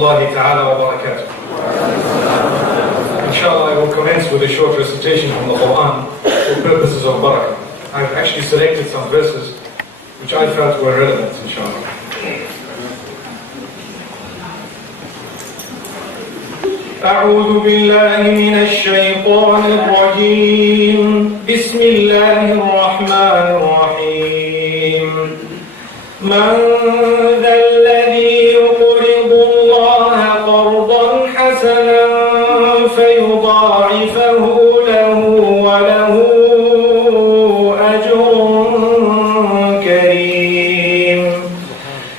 rahmatullahi ta'ala wa barakatuh. Inshallah, I will commence with a short recitation from the Quran for purposes of barakah. I've actually selected some verses which I felt were relevant, inshallah. أعوذ بالله من الشيطان الرجيم بسم الله الرحمن الرحيم من ذا الذي يقرض الله قرضا حسنا فيضاعفه له وله أجر كريم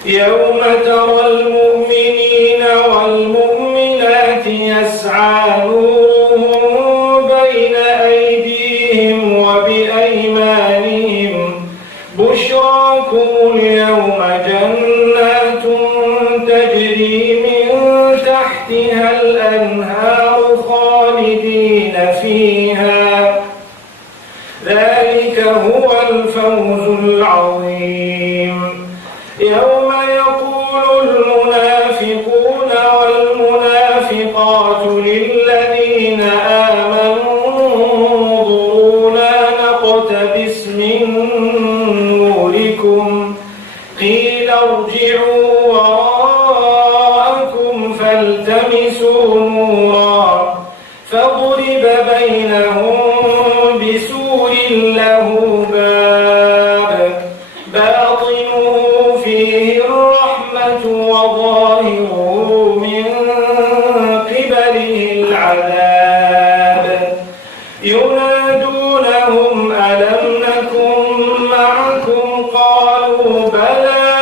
يوم ترى المؤمنين والمؤمنات يسعى نورهم بين أيديهم وبأيمانهم بشراكم اليوم جنات تجري من تحتها الأنهار خالدين فيها ذلك هو الفوز العظيم يوم يقول المنافقون والمنافقات للذين آمنوا انظرونا نقتبس من نوركم قيل ارجعوا وراءكم فالتمسوا نورا فضرب بينهم بسور له باب باطنه فيه الرحمة وظاهره من قبله العذاب ينادونهم ألم نكن معكم قالوا بلى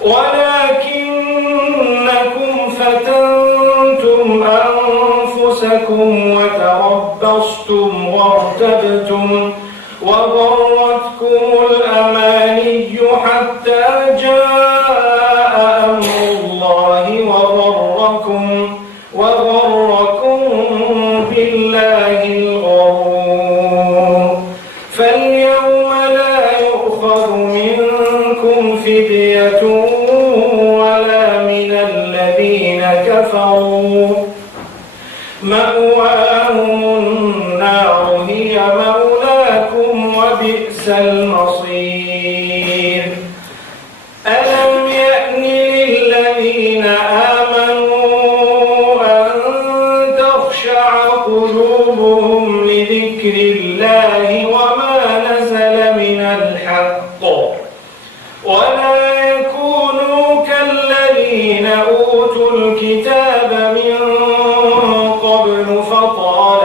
ولكنكم فتنتم أنفسكم وتربصتم وارتبتم وغرتكم الأماني حتى جاء أمر الله وغركم بالله الغرور فاليوم لا يؤخذ منكم فدية ولا من الذين كفروا مأواهم النار هي مولاكم وبئس المصير ألم يأن للذين آمنوا أن تخشع قلوبهم لذكر الله وما نزل من الحق ولا يكونوا كالذين أوتوا الكتاب من قبل فطال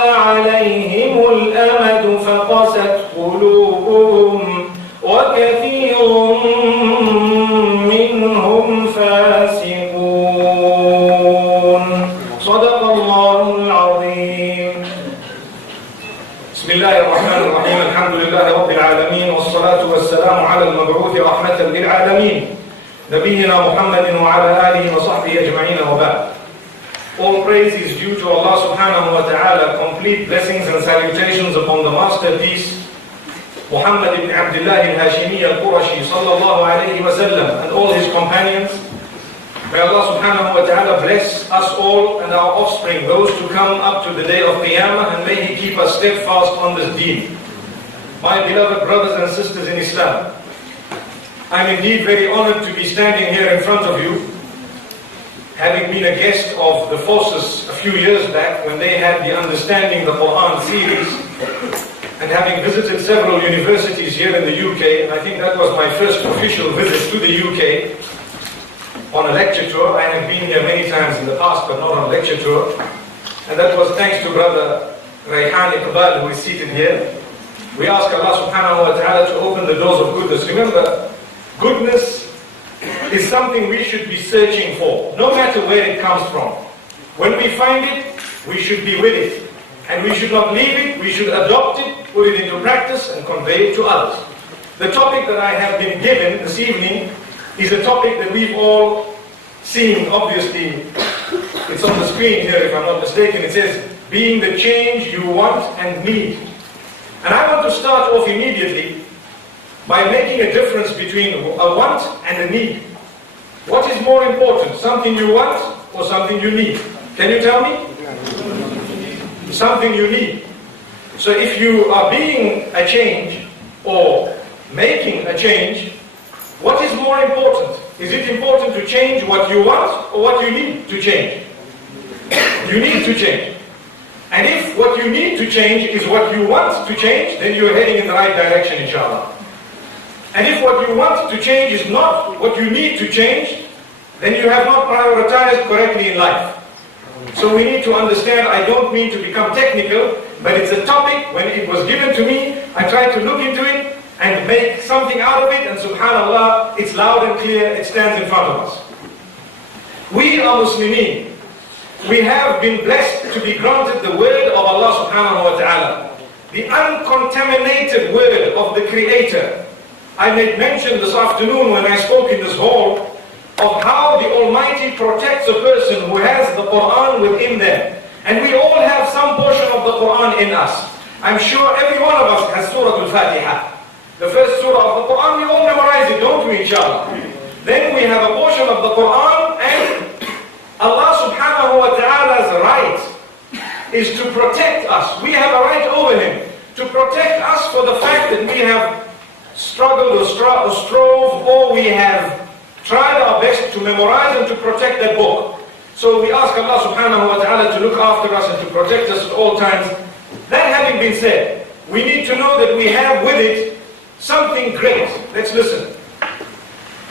عليهم الأمد فقست قلوبهم وكثير منهم فاسقون صدق الله العظيم بسم الله الرحمن الرحيم الحمد لله رب العالمين والصلاة والسلام على المبعوث رحمة للعالمين نبينا محمد وعلى آله وصحبه أجمعين وبعد. All praise is due to Allah subhanahu wa ta'ala, complete blessings and salutations upon the masterpiece Muhammad ibn Abdullah al-Hashimi al-Qurashi sallallahu alayhi wa sallam and all his companions. May Allah subhanahu wa ta'ala bless us all and our offspring, those to come up to the day of Qiyamah, and may He keep us steadfast on this deen. My beloved brothers and sisters in Islam, I'm indeed very honored to be standing here in front of you, having been a guest of the forces a few years back when they had the Understanding the Quran series, and having visited several universities here in the UK. I think that was my first official visit to the UK on a lecture tour. I have been here many times in the past, but not on a lecture tour. And that was thanks to Brother Rayhan Iqbal, who is seated here. We ask Allah subhanahu wa ta'ala to open the doors of goodness. Remember, goodness is something we should be searching for, no matter where it comes from. When we find it, we should be with it. And we should not leave it, we should adopt it, put it into practice, and convey it to others. The topic that I have been given this evening is a topic that we've all seen, obviously. It's on the screen here, if I'm not mistaken. It says, being the change you want and need. And I want to start off immediately by making a difference between a want and a need. What is more important, something you want or something you need? Can you tell me? Something you need. So if you are being a change or making a change, what is more important? Is it important to change what you want or what you need to change? You need to change. And if what you need to change is what you want to change, then you're heading in the right direction, inshallah. And if what you want to change is not what you need to change, then you have not prioritized correctly in life. So we need to understand, I don't mean to become technical, but it's a topic, when it was given to me, I tried to look into it and make something out of it, and subhanAllah, it's loud and clear, it stands in front of us. We are Muslimin. We have been blessed to be granted the word of Allah subhanahu wa ta'ala, the uncontaminated word of the Creator. I made mention this afternoon when I spoke in this hall of how the Almighty protects a person who has the Quran within them. And we all have some portion of the Quran in us. I'm sure every one of us has Surah Al-Fatiha. The first surah of the Quran, we all memorize it, don't we, inshallah? Then we have a portion of the Quran, and Allah subhanahu wa ta'ala's right is to protect us. We have a right over Him to protect us for the fact that we have struggled or strove, or we have tried our best to memorize and to protect that book. So we ask Allah subhanahu wa ta'ala to look after us and to protect us at all times. That having been said, we need to know that we have with it something great. Let's listen.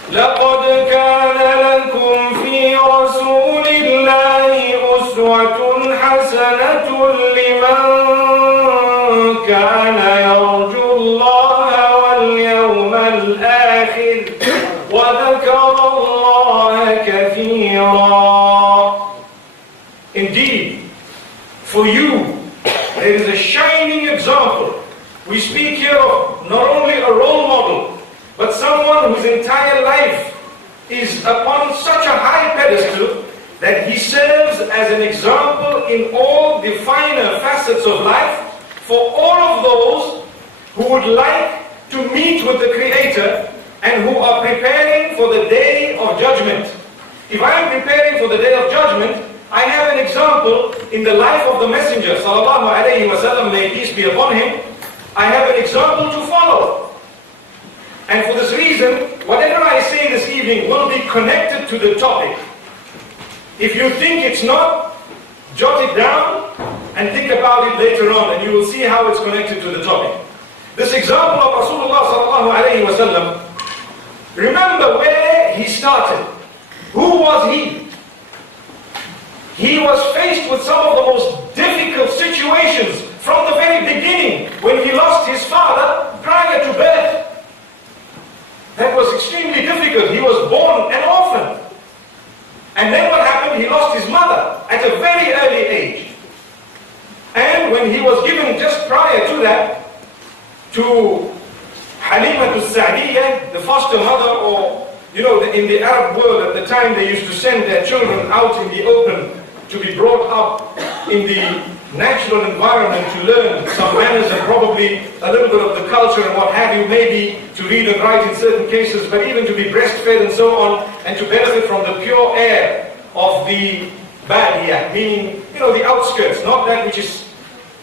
لَقَدْ كَانَ لَكُمْ فِي رَسُولِ اللَّهِ أُسْوَةٌ حَسَنَةٌ لِمَنْ كَانَ يَرْجُو اللَّهَ وَالْيَوْمَ الْآخِرِ وَذَكَرَ اللَّهَ كَثِيرًا. Indeed, for you, there is a shining example. We speak here of not only a role model, but someone whose entire life is upon such a high pedestal that he serves as an example in all the finer facets of life for all of those who would like to meet with the Creator and who are preparing for the day of judgment. If I am preparing for the day of judgment, I have an example in the life of the Messenger, sallallahu alayhi wa sallam, may peace be upon him. I have an example to follow. And for this reason, whatever I say this evening will be connected to the topic. If you think it's not, jot it down and think about it later on, and you will see how it's connected to the topic. This example of Rasulullah sallallahu alayhi wa sallam, remember where he started. Who was he? He was faced with some of the most difficult situations from the very beginning, when he lost his father prior to birth. That was extremely difficult. He was born an orphan. And then what happened? He lost his mother at a very early age. And when he was given just prior to that, to Halima Sa'diyah, the foster mother, or, you know, in the Arab world at the time, they used to send their children out in the open to be brought up in the natural environment to learn some manners and probably a little bit of the culture and what have you, maybe to read and write in certain cases, but even to be breastfed and so on, and to benefit from the pure air of the Bayan, meaning, you know, the outskirts, not that which is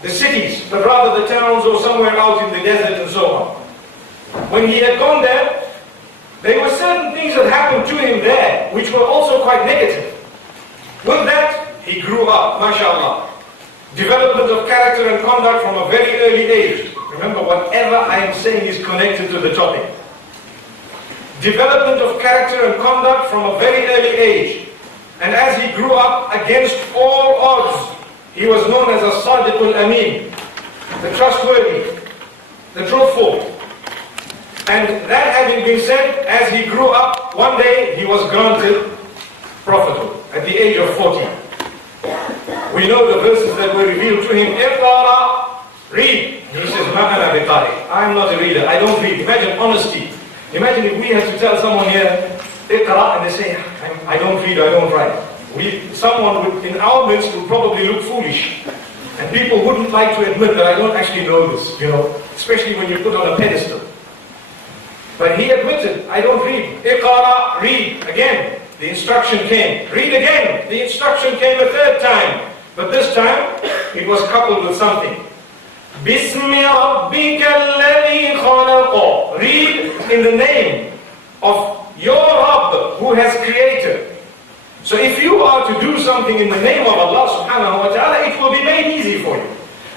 the cities, but rather the towns or somewhere out in the desert and so on. When he had gone there, there were certain things that happened to him there, which were also quite negative. With that, he grew up, mashallah. Development of character and conduct from a very early age. Remember, whatever I am saying is connected to the topic. Development of character and conduct from a very early age. And as he grew up against all odds, he was known as a Sadiqul Amin, the trustworthy, the truthful. And that having been said, as he grew up, one day he was granted prophethood at the age of 40. We know the verses that were revealed to him. Iqra, read. He says, Ma ana biqari. I'm not a reader. I don't read. Imagine honesty. Imagine if we had to tell someone here, Iqra, and they say, I don't read, I don't write. Someone would, in our midst, would probably look foolish. And people wouldn't like to admit that I don't actually know this, you know, especially when you're put on a pedestal. But he admitted, I don't read. Iqara, read. Again, the instruction came. Read again. The instruction came a third time. But this time, it was coupled with something. Bismi rabbika alladhi khalaqa. Read in the name of your Rabb who has created. So if you are to do something in the name of Allah subhanahu wa ta'ala, it will be made easy for you.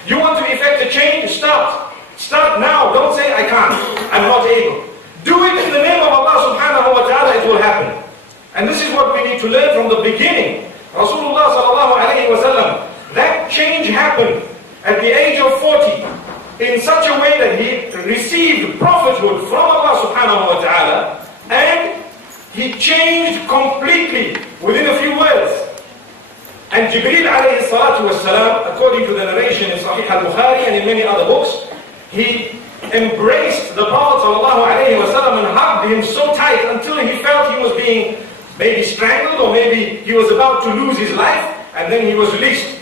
You want to effect a change? Start. Start now. Don't say, I can't. I'm not able. Do it in the name of Allah subhanahu wa ta'ala, it will happen. And this is what we need to learn from the beginning. Rasulullah sallallahu alayhi wa sallam, that change happened at the age of 40 in such a way that he received prophethood from Allah subhanahu wa ta'ala, and he changed completely within a few words. And Jibreel alayhi salatu was salam, according to the narration in Sahih al-Bukhari and in many other books, he embraced the Prophet ﷺ and hugged him so tight until he felt he was being maybe strangled, or maybe he was about to lose his life, and then he was released.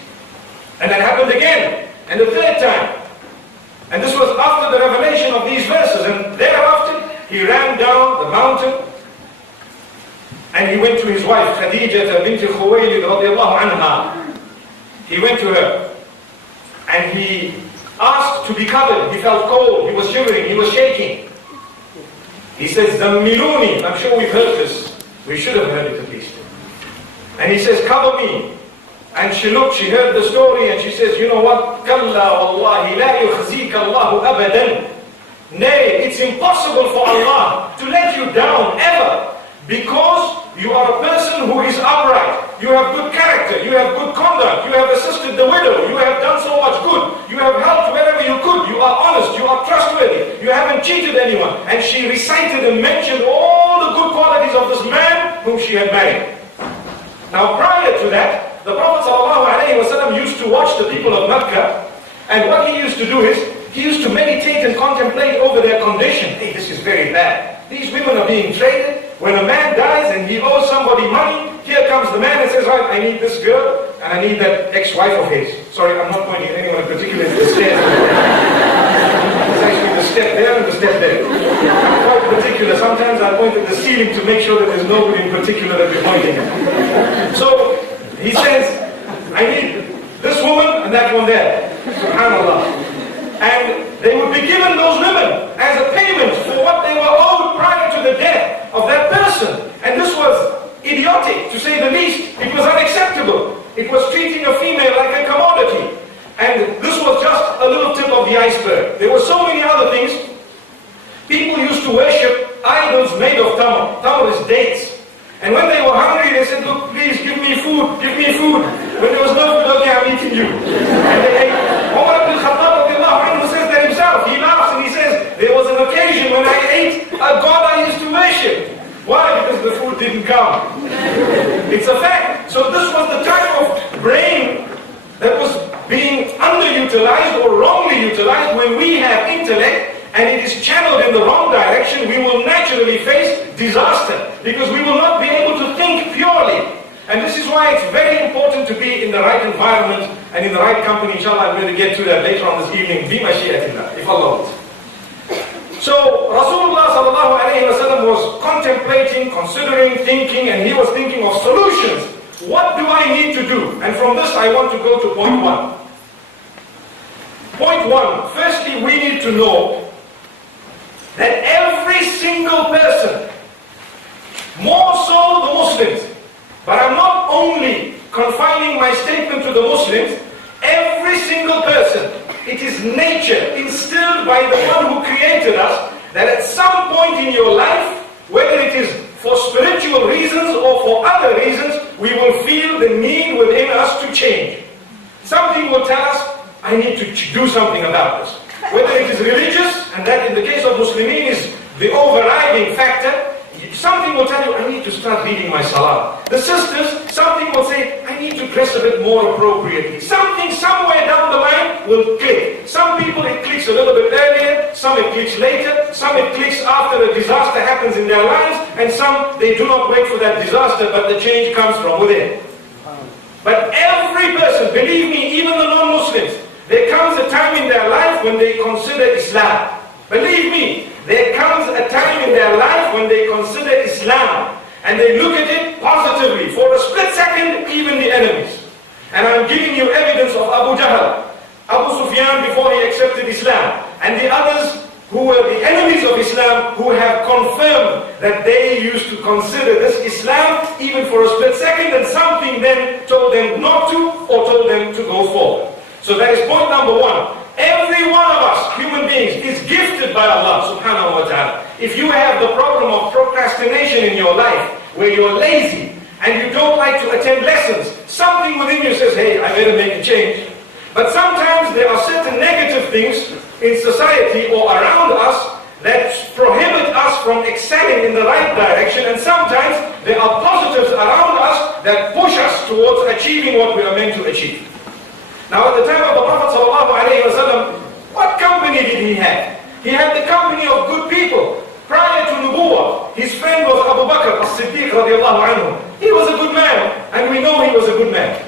And that happened again, and the third time. And this was after the revelation of these verses, and thereafter he ran down the mountain and he went to his wife Khadija bint Khuwaylid radiallahu anha. He went to her and he asked to be covered. He felt cold, he was shivering, he was shaking. He says, Zammiluni. I'm sure we've heard this. We should have heard it at least. And he says, cover me. And she looked, she heard the story, and she says, you know what? Kalla wallahi la yukhzika Allahu abadan. Nay, it's impossible for Allah to let you down ever, because you are a person who is upright. You have good character, you have good conduct, you have assisted the widow, you have done so much good, you have helped wherever you could, you are honest, you are trustworthy, you haven't cheated anyone. And she recited and mentioned all the good qualities of this man whom she had married. Now prior to that, the Prophet ﷺ used to watch the people of Mecca, and what he used to do is, he used to meditate and contemplate over their condition. Hey, this is very bad. These women are being traded. When a man dies and he owes somebody money, here comes the man and says, right, I need this girl and I need that ex-wife of his. Sorry, I'm not pointing at anyone in particular, it's the stairs. It's actually the step there and the step there. I'm quite particular. Sometimes I point at the ceiling to make sure that there's nobody in particular that we're pointing at. So he says, I need this woman and that one there. SubhanAllah. And they would be given those women as a payment for what they were owed prior to the death of that person. And this was idiotic, to say the least. It was unacceptable. It was treating a female like a commodity. And this was just a little tip of the iceberg. There were so many other things. People used to worship idols made of tamar. Tamar is dates. And when they were hungry, they said, look, please give me food, give me food. When there was no food, okay, I'm eating you. And they ate. Umar ibn Khattab says that himself. He laughs and he says, there was an occasion when I ate a god I used to worship. Why? Because the food didn't come. It's a fact. So this was the type of brain that was being underutilized or wrongly utilized. When we have intellect and it is channeled in the wrong direction, we will naturally face disaster, because we will not be able to think purely. And this is why it's very important to be in the right environment and in the right company. Inshallah, I'm going to get to that later on this evening. Bi mashi'atillah, if Allah wills. So Rasulullah sallallahu alayhi wa sallam was contemplating, considering, thinking, and he was thinking of solutions. What do I need to do? And from this I want to go to point one. Point one, firstly we need to know that every single person, more so the Muslims, but I'm not only confining my statement to the Muslims, every single person, it is nature instilled by the one who created us, that at some point in your life, whether it is for spiritual reasons or for other reasons, we will feel the need within us to change. Something will tell us, I need to do something about this. Whether it is religious, and that in the case of Muslimin is the overriding factor. Something will tell you, I need to start reading my salah. The sisters, something will say, I need to dress a bit more appropriately. Something somewhere down the line will click. Some people it clicks a little bit earlier, some it clicks later, some it clicks after a disaster happens in their lives, and some they do not wait for that disaster, but the change comes from within. But every person, believe me, even the non-Muslims, there comes a time in their life when they consider Islam. Believe me, there comes a time in their life when they consider Islam and they look at it positively. For a split second, even the enemies. And I'm giving you evidence of Abu Jahl, Abu Sufyan before he accepted Islam, and the others who were the enemies of Islam, who have confirmed that they used to consider this Islam even for a split second, and something then told them not to, or told them to go forward. So that is point number one. Every one of us, human beings, is gifted by Allah subhanahu wa ta'ala. If you have the problem of procrastination in your life, where you're lazy, and you don't like to attend lessons, something within you says, hey, I better make a change. But sometimes there are certain negative things in society or around us that prohibit us from excelling in the right direction, and sometimes there are positives around us that push us towards achieving what we are meant to achieve. Now at the time of the Prophet ﷺ, what company did he have? He had the company of good people. Prior to Nubuwwah, his friend was Abu Bakr as-Siddiq radiallahu anhu. He was a good man, and we know he was a good man.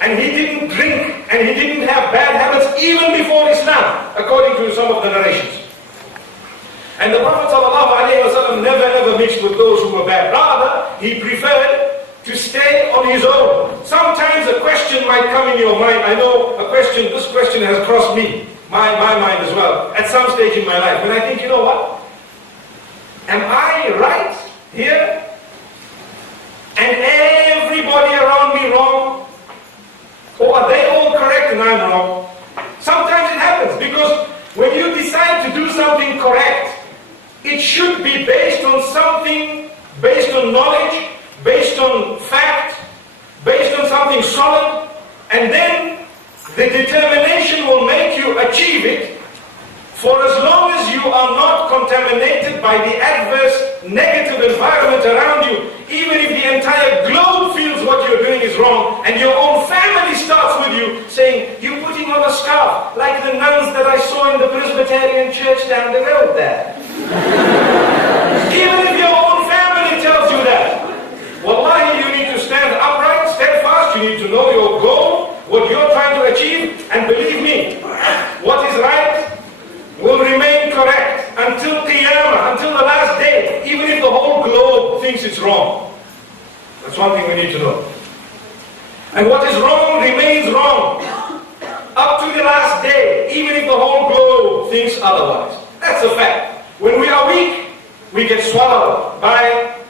And he didn't drink, and he didn't have bad habits even before Islam, according to some of the narrations. And the Prophet ﷺ never ever mixed with those who were bad. Rather, he preferred to stay on his own. Sometimes a question might come in your mind. I know this question has crossed me, my mind as well, at some stage in my life. And I think, you know what? Am I right here? And everybody around me wrong? Or are they all correct and I'm wrong? Sometimes it happens, because when you decide to do something correct, it should be based on something, based on knowledge, based on fact, based on something solid, and then the determination will make you achieve it. For as long as you are not contaminated by the adverse, negative environment around you, even if the entire globe feels what you're doing is wrong, and your own family starts with you saying, you're putting on a scarf, like the nuns that I saw in the Presbyterian church down the road there. Even if your own family tells you that, wallahi, you need to stand upright, steadfast, you need to know your goal, what you're trying to achieve, and believe me, what is right will remain correct until Qiyamah, until the last day, even if the whole globe thinks it's wrong. That's one thing we need to know. And what is wrong remains wrong up to the last day, even if the whole globe thinks otherwise. That's a fact. When we are weak, we get swallowed by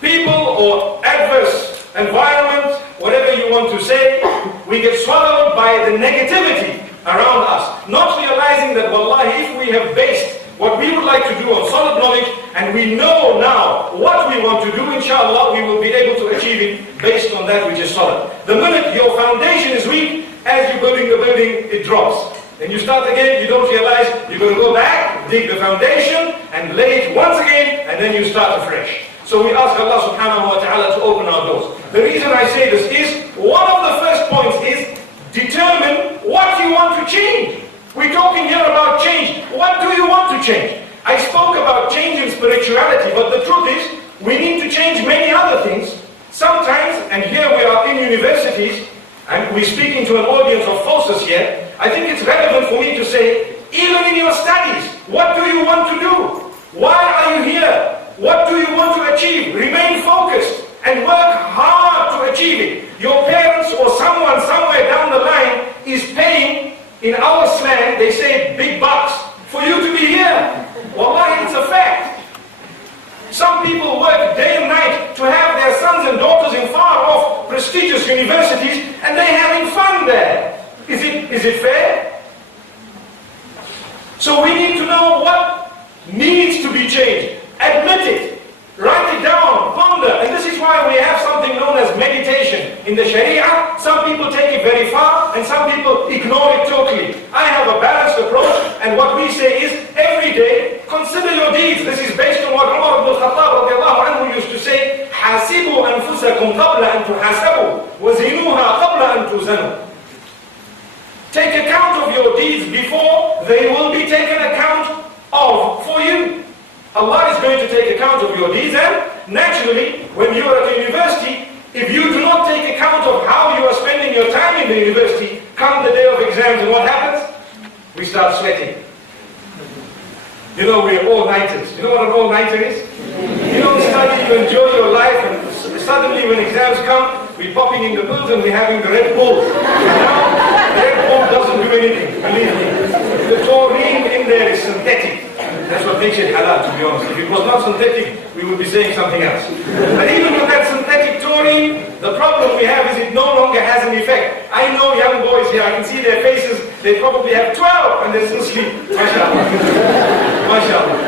people or adverse environment, whatever you want to say. We get swallowed by the negativity around us, not realizing that, wallahi, if we have based what we would like to do on solid knowledge, and we know now what we want to do, inshallah, we will be able to achieve it based on that which is solid. The minute your foundation is weak, as you're building the building, it drops. Then you start again, you don't realize, you're going to go back, dig the foundation, and lay it once again, and then you start afresh. So we ask Allah subhanahu wa ta'ala to open our doors. The reason I say this is, one of the first points is, determine what you want to change. We're talking here about change. What do you want to change? I spoke about change in spirituality, but the truth is, we need to change many other things. Sometimes, and here we are in universities, and we're speaking to an audience of forces here, I think it's relevant for me to say, even in your studies, what do you want to do? Why are you here? What do you want to achieve? Remain focused and work hard to achieve it. Your parents or someone somewhere down the line is paying, in our slang, they say big bucks, for you to be here. Wallahi, it's a fact. Some people work day and night to have their sons and daughters in far-off prestigious universities, and they're having fun there. Is it fair? So we need to know what needs to be changed. Admit it. Write it down. Ponder. And this is why we have something known as meditation. In the Sharia, some people take it very far, and some people ignore it totally. I have a balanced approach, and what we say is, every day, consider your deeds. This is based on what Umar ibn al-Khattab radiallahu anhu used to say, حَاسِبُوا أَنفُسَكُمْ قَبْلَ أَن تُحَاسَبُوا وَزِنُوهَا قَبْلَ أَن تُوزَنُوا. Take account of your deeds before they will be taken account of for you. Allah is going to take account of your deeds, and naturally, when you are at a university, if you do not take account of how you are spending your time in the university, come the day of exams, and what happens? We start sweating. You know, we're all-nighters. You know what an all-nighter is? You don't study, you enjoy your life, and suddenly when exams come, we're popping in the pills and we're having the Red Bull. Now, the Red Bull doesn't do anything, believe me. The taurine in there is synthetic. That's what makes it halal, to be honest. If it was not synthetic, we would be saying something else. But even with that synthetic taurine, the problem we have is it no longer has an effect. I know young boys here, I can see their faces, they probably have 12 and they're still asleep. MashaAllah. MashaAllah.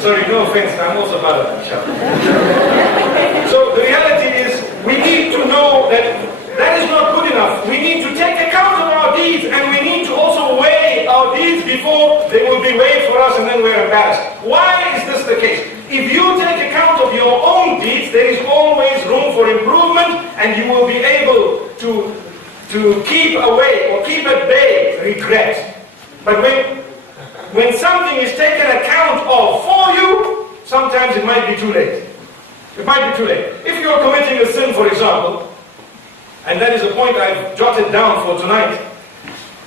Sorry, no offense, I'm also bad at MashaAllah. So the reality is, we need to know that that is not good enough. We need to take account of our deeds, and we need to also weigh our deeds before they will be weighed for us and then we're embarrassed. Why is this the case? If you take account of your own deeds, there is always room for improvement, and you will be able to keep away or keep at bay regret. But when something is taken account of for you, sometimes it might be too late. It might be too late. If you are committing a sin, for example, and that is a point I've jotted down for tonight,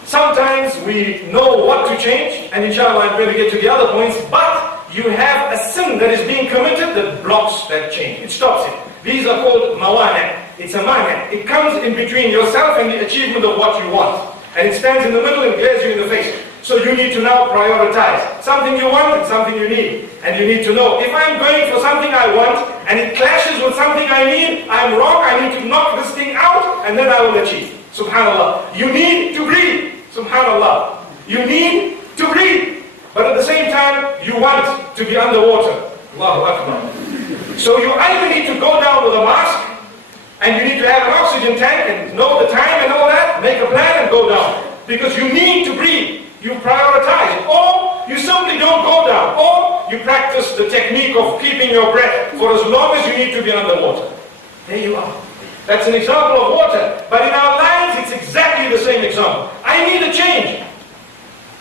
sometimes we know what to change, and inshallah I'm going to get to the other points, but you have a sin that is being committed that blocks that change. It stops it. These are called mawani'. It's a mani'. It comes in between yourself and the achievement of what you want. And it stands in the middle and glares you in the face. So you need to now prioritize. Something you want and something you need. And you need to know, if I'm going for something I want, and it clashes with something I need, I'm wrong, I need to knock this thing out, and then I will achieve. Subhanallah. You need to breathe. Subhanallah. You need to breathe. But at the same time, you want to be underwater. Allahu Akbar. So you either need to go down with a mask, and you need to have an oxygen tank, and know the time and all that, make a plan and go down. Because you need to breathe. You prioritize it. Or you simply don't go down. Or you practice the technique of keeping your breath for as long as you need to be underwater. There you are. That's an example of water. But in our lives, it's exactly the same example. I need a change.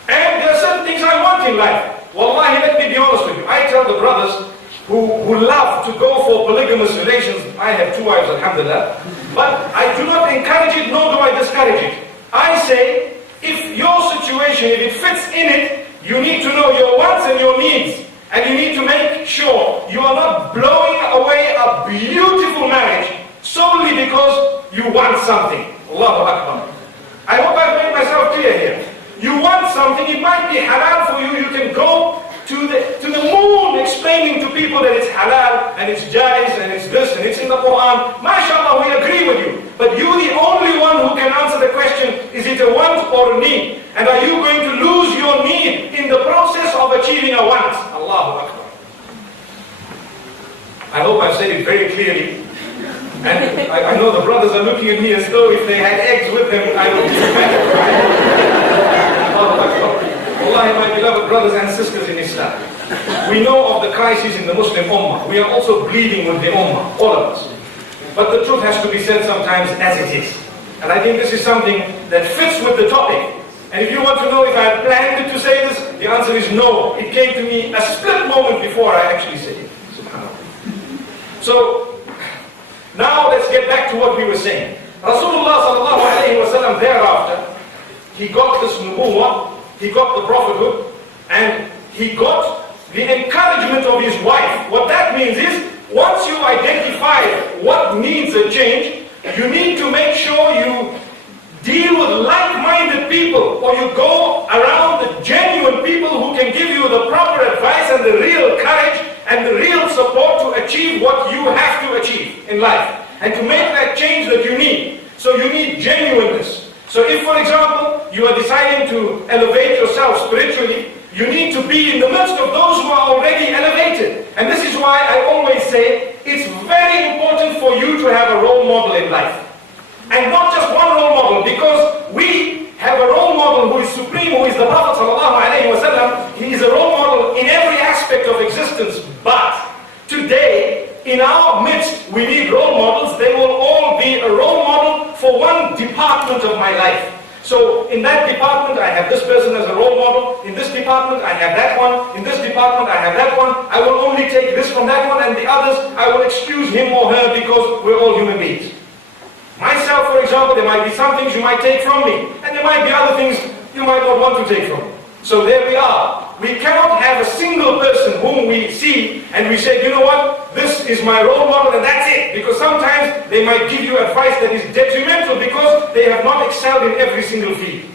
And there are certain things I want in life. Wallahi, let me be honest with you. I tell the brothers who love to go for polygamous relations, I have 2 wives, alhamdulillah, but I do not encourage it, nor do I discourage it. I say, if your situation, if it fits in it, you need to know your wants and your needs. And you need to make sure you are not blowing away a beautiful marriage solely because you want something. Allahu Akbar. I hope I've made myself clear here. You want something, it might be halal for you, you can go to the moon explaining to people that it's halal and it's jais and it's this and it's in the Quran. MashaAllah, we agree with you. But you're the only one who can answer the question, is it a want or a need? And are you going to lose your need in the process of achieving a want? Allahu Akbar. I hope I've said it very clearly. And I know the brothers are looking at me as though if they had eggs with them, I would be better. Allahu Akbar. Wallahi, my beloved brothers and sisters in Islam, we know of the crisis in the Muslim Ummah. We are also bleeding with the Ummah, all of us. But the truth has to be said sometimes as it is. And I think this is something that fits with the topic. And if you want to know if I had planned to say this, the answer is no. It came to me a split moment before I actually said it. Subhanallah. So, now let's get back to what we were saying. Rasulullah sallallahu alayhi wa sallam thereafter, he got this nubuwwah, he got the prophethood, and he got the encouragement of his wife. What that means is, once you identify what needs a change, you need to make sure you deal with like-minded people, or you go around the genuine people who can give you the proper advice and the real courage and the real support to achieve what you have to achieve in life, and to make that change that you need. So you need genuineness. So if, for example, you are deciding to elevate yourself spiritually, you need to be in the midst of those who are already elevated. And this is why I always say, it's very important for you to have a role model in life. And not just one role model, because we have a role model who is supreme, who is the Prophet ﷺ. He is a role model in every aspect of existence. But today, in our midst, we need role models. They will all be a role model for one department of my life. So in that department, I have this person as a role model. In this department, I have that one. In this department, I have that one. I will only take this from that one, and the others, I will excuse him or her because we're all human beings. Myself, for example, there might be some things you might take from me, and there might be other things you might not want to take from me. So there we are. we cannot have a single person whom we see and we say, you know what, this is my role model and that's it. Because sometimes they might give you advice that is detrimental because they have not excelled in every single field.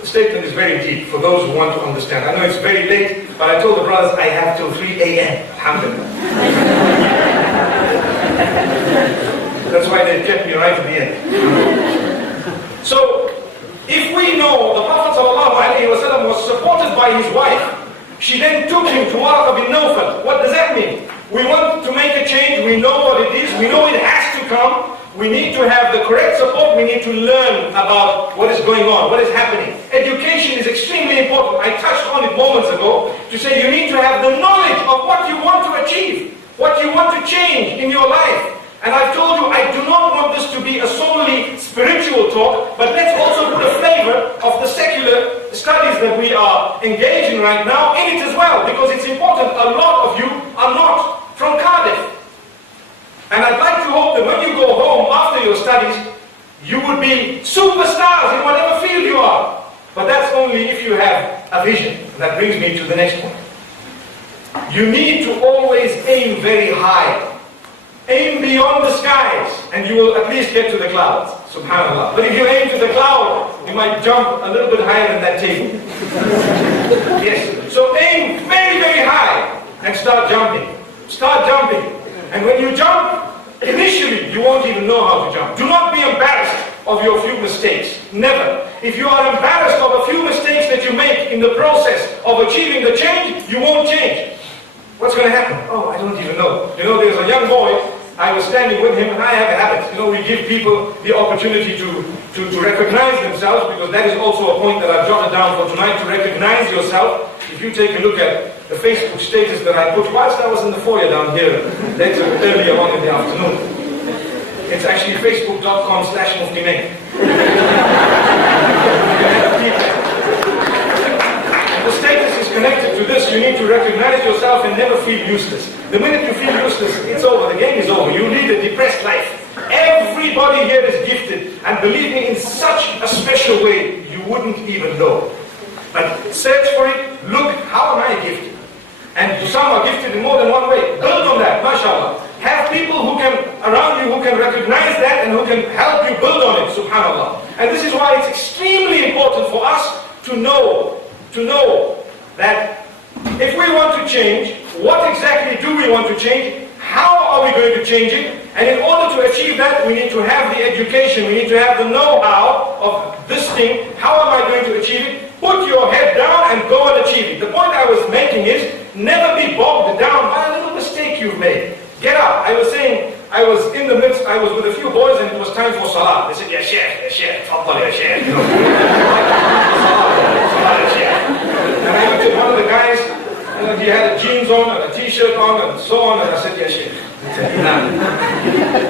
The statement is very deep for those who want to understand. I know it's very late, but I told the brothers I have till 3 a.m. Alhamdulillah. That's why they kept me right at the end. So, if we know the Prophet ﷺ was supported by his wife, she then took him to Halaqa bin Nawfal. What does that mean? We want to make a change, we know what it is, we know it has to come. We need to have the correct support, we need to learn about what is going on, what is happening. Education is extremely important. I touched on it moments ago to say you need to have the knowledge of what you want to achieve, what you want to change in your life. And I've told you, I do not want this to be a solely spiritual talk, but let's also put a flavor of the secular studies that we are engaging right now in it as well, because it's important. A lot of you are not from Cardiff. And I'd like to hope that when you go home after your studies, you would be superstars in whatever field you are. But that's only if you have a vision. And that brings me to the next point. You need to always aim very high. Aim beyond the skies, and you will at least get to the clouds. Subhanallah. But if you aim to the cloud, you might jump a little bit higher than that table. Yes. So aim very, very high and start jumping. Start jumping. And when you jump, initially you won't even know how to jump. Do not be embarrassed of your few mistakes. Never. If you are embarrassed of a few mistakes that you make in the process of achieving the change, you won't change. What's going to happen? Oh, I don't even know. You know, there's a young boy, I was standing with him, and I have a habit. You know, we give people the opportunity to recognize themselves, because that is also a point that I've jotted down for tonight, to recognize yourself. If you take a look at the Facebook status that I put whilst I was in the foyer down here later, earlier on in the afternoon, it's actually facebook.com/Mufti Menk. The status is connected to this. You need to recognize yourself and never feel useless. The minute you feel useless, it's over. The game is over. You lead a depressed life. Everybody here is gifted. And believe me, in such a special way, you wouldn't even know. But search for it. Look, how am I gifted? And some are gifted in more than one way. Build on that, mashallah. Have people who can, around you, who can recognize that and who can help you build on it, subhanallah. And this is why it's extremely important for us to know that if we want to change, what exactly do we want to change? How are we going to change it? And in order to achieve that, we need to have the education, we need to have the know-how of this thing. How am I going to achieve it? Put your head down and go and achieve it. The point I was making is, never be bogged down by a little mistake you've made. Get up. I was saying, I was in the midst, I was with a few boys and it was time for salah. They said, Ya Sheikh, Faddal Ya Sheikh. You know, salah Ya Sheikh. And I looked at one of the guys, and he had a jeans on and a t-shirt on and so on, and I said, Ya Sheikh. He said, nah.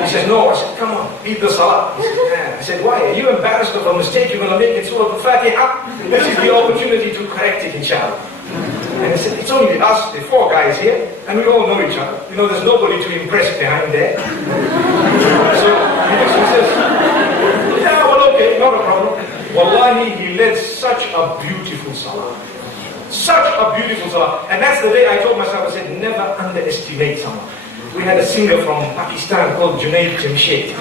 He said, no. I said, come on, eat the salah. He said, nah. I said, why? Are you embarrassed of a mistake you're going to make in Surah Al-Fatiha? This is the opportunity to correct it, inshallah. And he said, it's only us, the four guys here, and we all know each other. You know, there's nobody to impress behind there. So he says, yeah, well, okay, not a problem. Wallahi, he led such a beautiful salah. Such a beautiful salah. And that's the day I told myself, I said, never underestimate someone. We had a singer from Pakistan called Junaid Jamshed.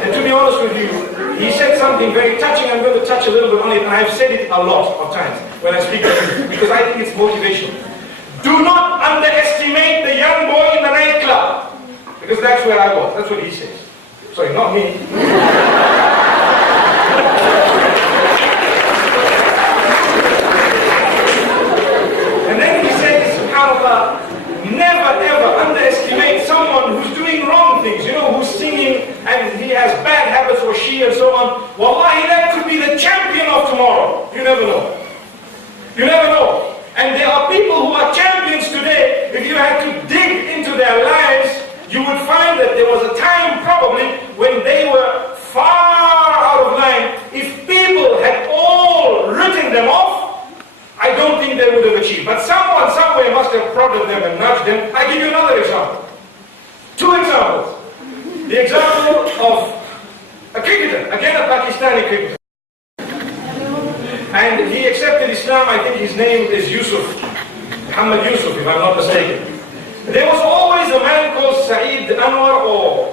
And to be honest with you, he said something very touching. I'm going to touch a little bit on it, and I've said it a lot of times when I speak to him, because I think it's motivational. Do not underestimate the young boy in the nightclub, because that's where I was. That's what he says. Sorry, not me. And then he says, subhanAllah, never ever underestimate someone who's doing wrong things, you know, who's singing and he has bad habits, or she, and so on. Wallahi, that could be the champion of tomorrow. You never know. You never know. And there are people who are champions today. If you had to dig into their lives, you would find that there was a time probably when they were far out of line. If people had all written them off, I don't think they would have achieved. But someone somewhere must have prodded them and nudged them. I give you another example. Two examples. The example of a cricketer, again a Pakistani cricketer. And he Islam, I think his name is Yusuf, Muhammad Yusuf, if I'm not mistaken. There was always a man called Saeed Anwar, or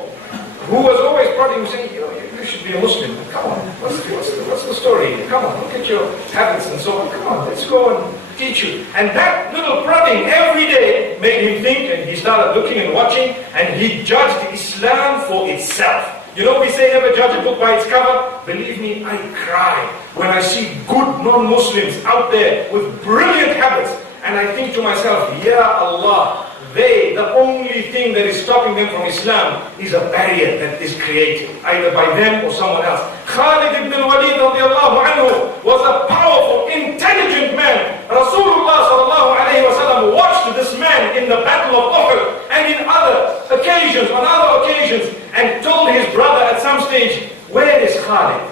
who was always prodding, saying, you should be a Muslim. Come on, what's the story? Come on, look at your habits and so on. Come on, let's go and teach you. And that little prodding every day made him think, and he started looking and watching, and he judged Islam for itself. You know, we say never judge a book by its cover. Believe me, I cry when I see good non-Muslims out there with brilliant habits. And I think to myself, Ya Allah, the only thing that is stopping them from Islam is a barrier that is created, either by them or someone else. Khalid ibn al-Walid radiallahu anhu was a powerful, intelligent man. Rasulullah sallallahu alayhi wa sallam watched this man in the battle of Uhud and in other occasions, and told his brother at some stage, where is Khalid?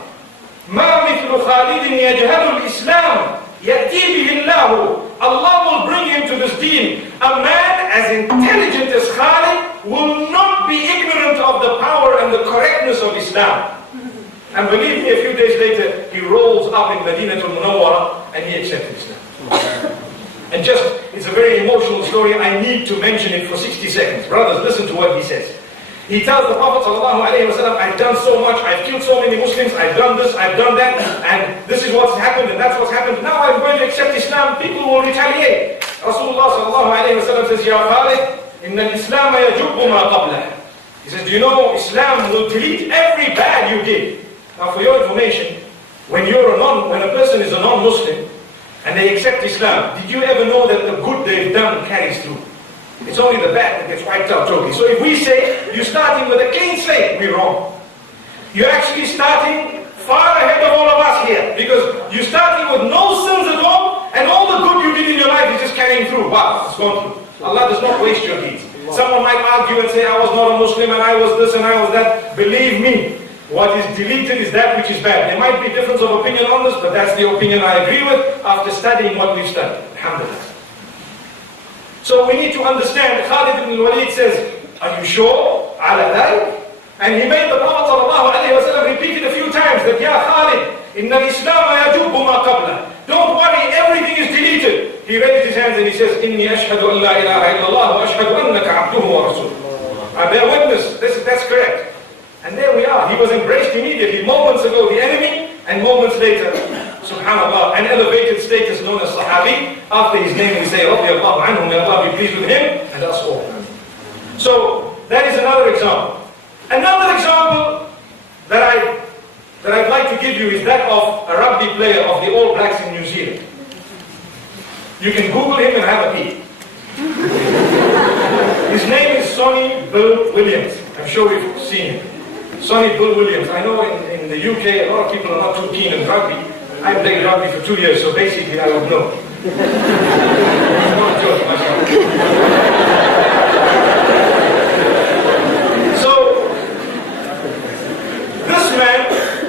مَا مِثْلُ خَالِدٍ يَجْهَدُ الْإِسْلَامِ يَأْتِي بِهِ اللَّهُ. Allah will bring him to this deen. A man as intelligent as Khalid will not be ignorant of the power and the correctness of Islam. And believe me, a few days later, he rolls up in Madinatul Munawwara and he accepted Islam. And it's a very emotional story. I need to mention it for 60 seconds. Brothers, listen to what he says. He tells the Prophet ﷺ, I've done so much, I've killed so many Muslims, I've done this, I've done that, and this is what's happened, and that's what's happened. Now I'm going to accept Islam, people will retaliate. Rasulullah ﷺ says, Ya Khalid, inna al-Islam yajubbu ma qablah. He says, do you know Islam will delete every bad you did? Now for your information, when a person is a non-Muslim, and they accept Islam, did you ever know that the good they've done carries through? It's only the bad that gets wiped out totally. So if we say, you're starting with a clean slate, we're wrong. You're actually starting far ahead of all of us here. Because you're starting with no sins at all, and all the good you did in your life is just carrying through. Wow, it's gone through. Allah does not waste your deeds. Someone might argue and say, I was not a Muslim, and I was this, and I was that. Believe me, what is deleted is that which is bad. There might be difference of opinion on this, but that's the opinion I agree with after studying what we've studied. Alhamdulillah. So we need to understand, Khalid ibn al-Walid says, are you sure? Ala dhalik? And he made the Prophet ﷺ repeat it a few times, that Ya Khalid, inna al-Islam yajubbu ma qabla. Don't worry, everything is deleted. He raised his hands and he says, Inni ashhadu an la ilaha illallah wa ashhadu annaka abduhu wa rasuluh. I bear witness, that's correct. And there we are. He was embraced immediately. Moments ago, the enemy, and moments later, subhanallah, an elevated status known as Sahabi. After his name we say, Radiallahu anhu, may Allah be pleased with him and us all. So, that is another example. Another example that I'd like to give you is that of a rugby player of the All Blacks in New Zealand. You can Google him and have a peek. His name is Sonny Bill Williams. I'm sure we've seen him. Sonny Bill Williams. I know in the UK a lot of people are not too keen on rugby. I played rugby for 2 years, so basically I would know. So, this man,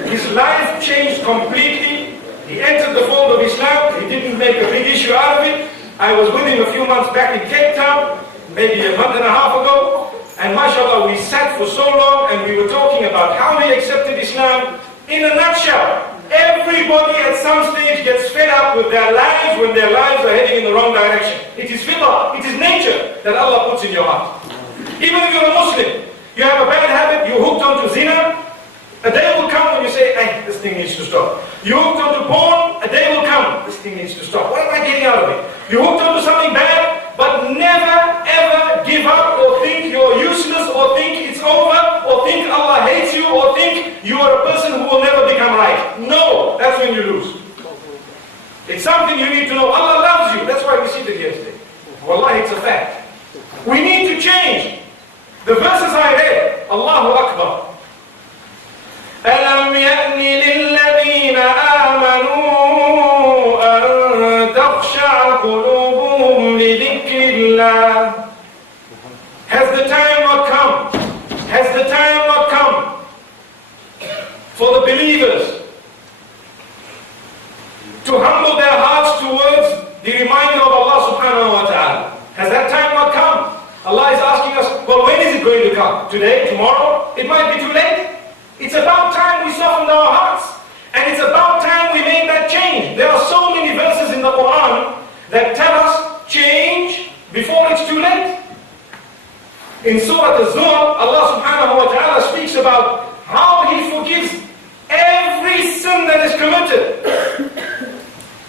his life changed completely. He entered the fold of Islam. He didn't make a big issue out of it. I was with him a few months back in Cape Town, maybe a month and a half ago. And mashallah, we sat for so long and we were talking about how he accepted Islam. In a nutshell, everybody at some stage gets fed up with their lives when their lives are heading in the wrong direction. It is fitrah, it is nature that Allah puts in your heart. Even if you're a Muslim, you have a bad habit, you're hooked onto zina, a day will come when you say, hey, this thing needs to stop. You're hooked onto porn, a day will come, this thing needs to stop. What am I getting out of it? You're hooked onto something bad, but never ever give up or think you're useless or think it's over or think Allah hates you or think you are a person who will never become right. No, that's when you lose. It's something you need to know. Allah loves you. That's why we seated here today. Wallahi, it's a fact. We need to change. The verses I read, Allahu Akbar. أَلَمْ يَأْنِ لِلَّذِينَ آمَنُوا أَن تَخْشَعَ قُلُوبُهُمْ لِذِكْرِ اللَّهِ. Has the time not come? Has the time not come for the believers to humble their hearts towards the reminder of Allah subhanahu wa ta'ala? Has that time not come? Allah is asking us, well, when is it going to come? Today? Tomorrow? It might be too late. It's about time we softened our hearts. And it's about time we made that change. There are so many verses in the In Surah Az-Zumar, Allah subhanahu wa ta'ala speaks about how He forgives every sin that is committed.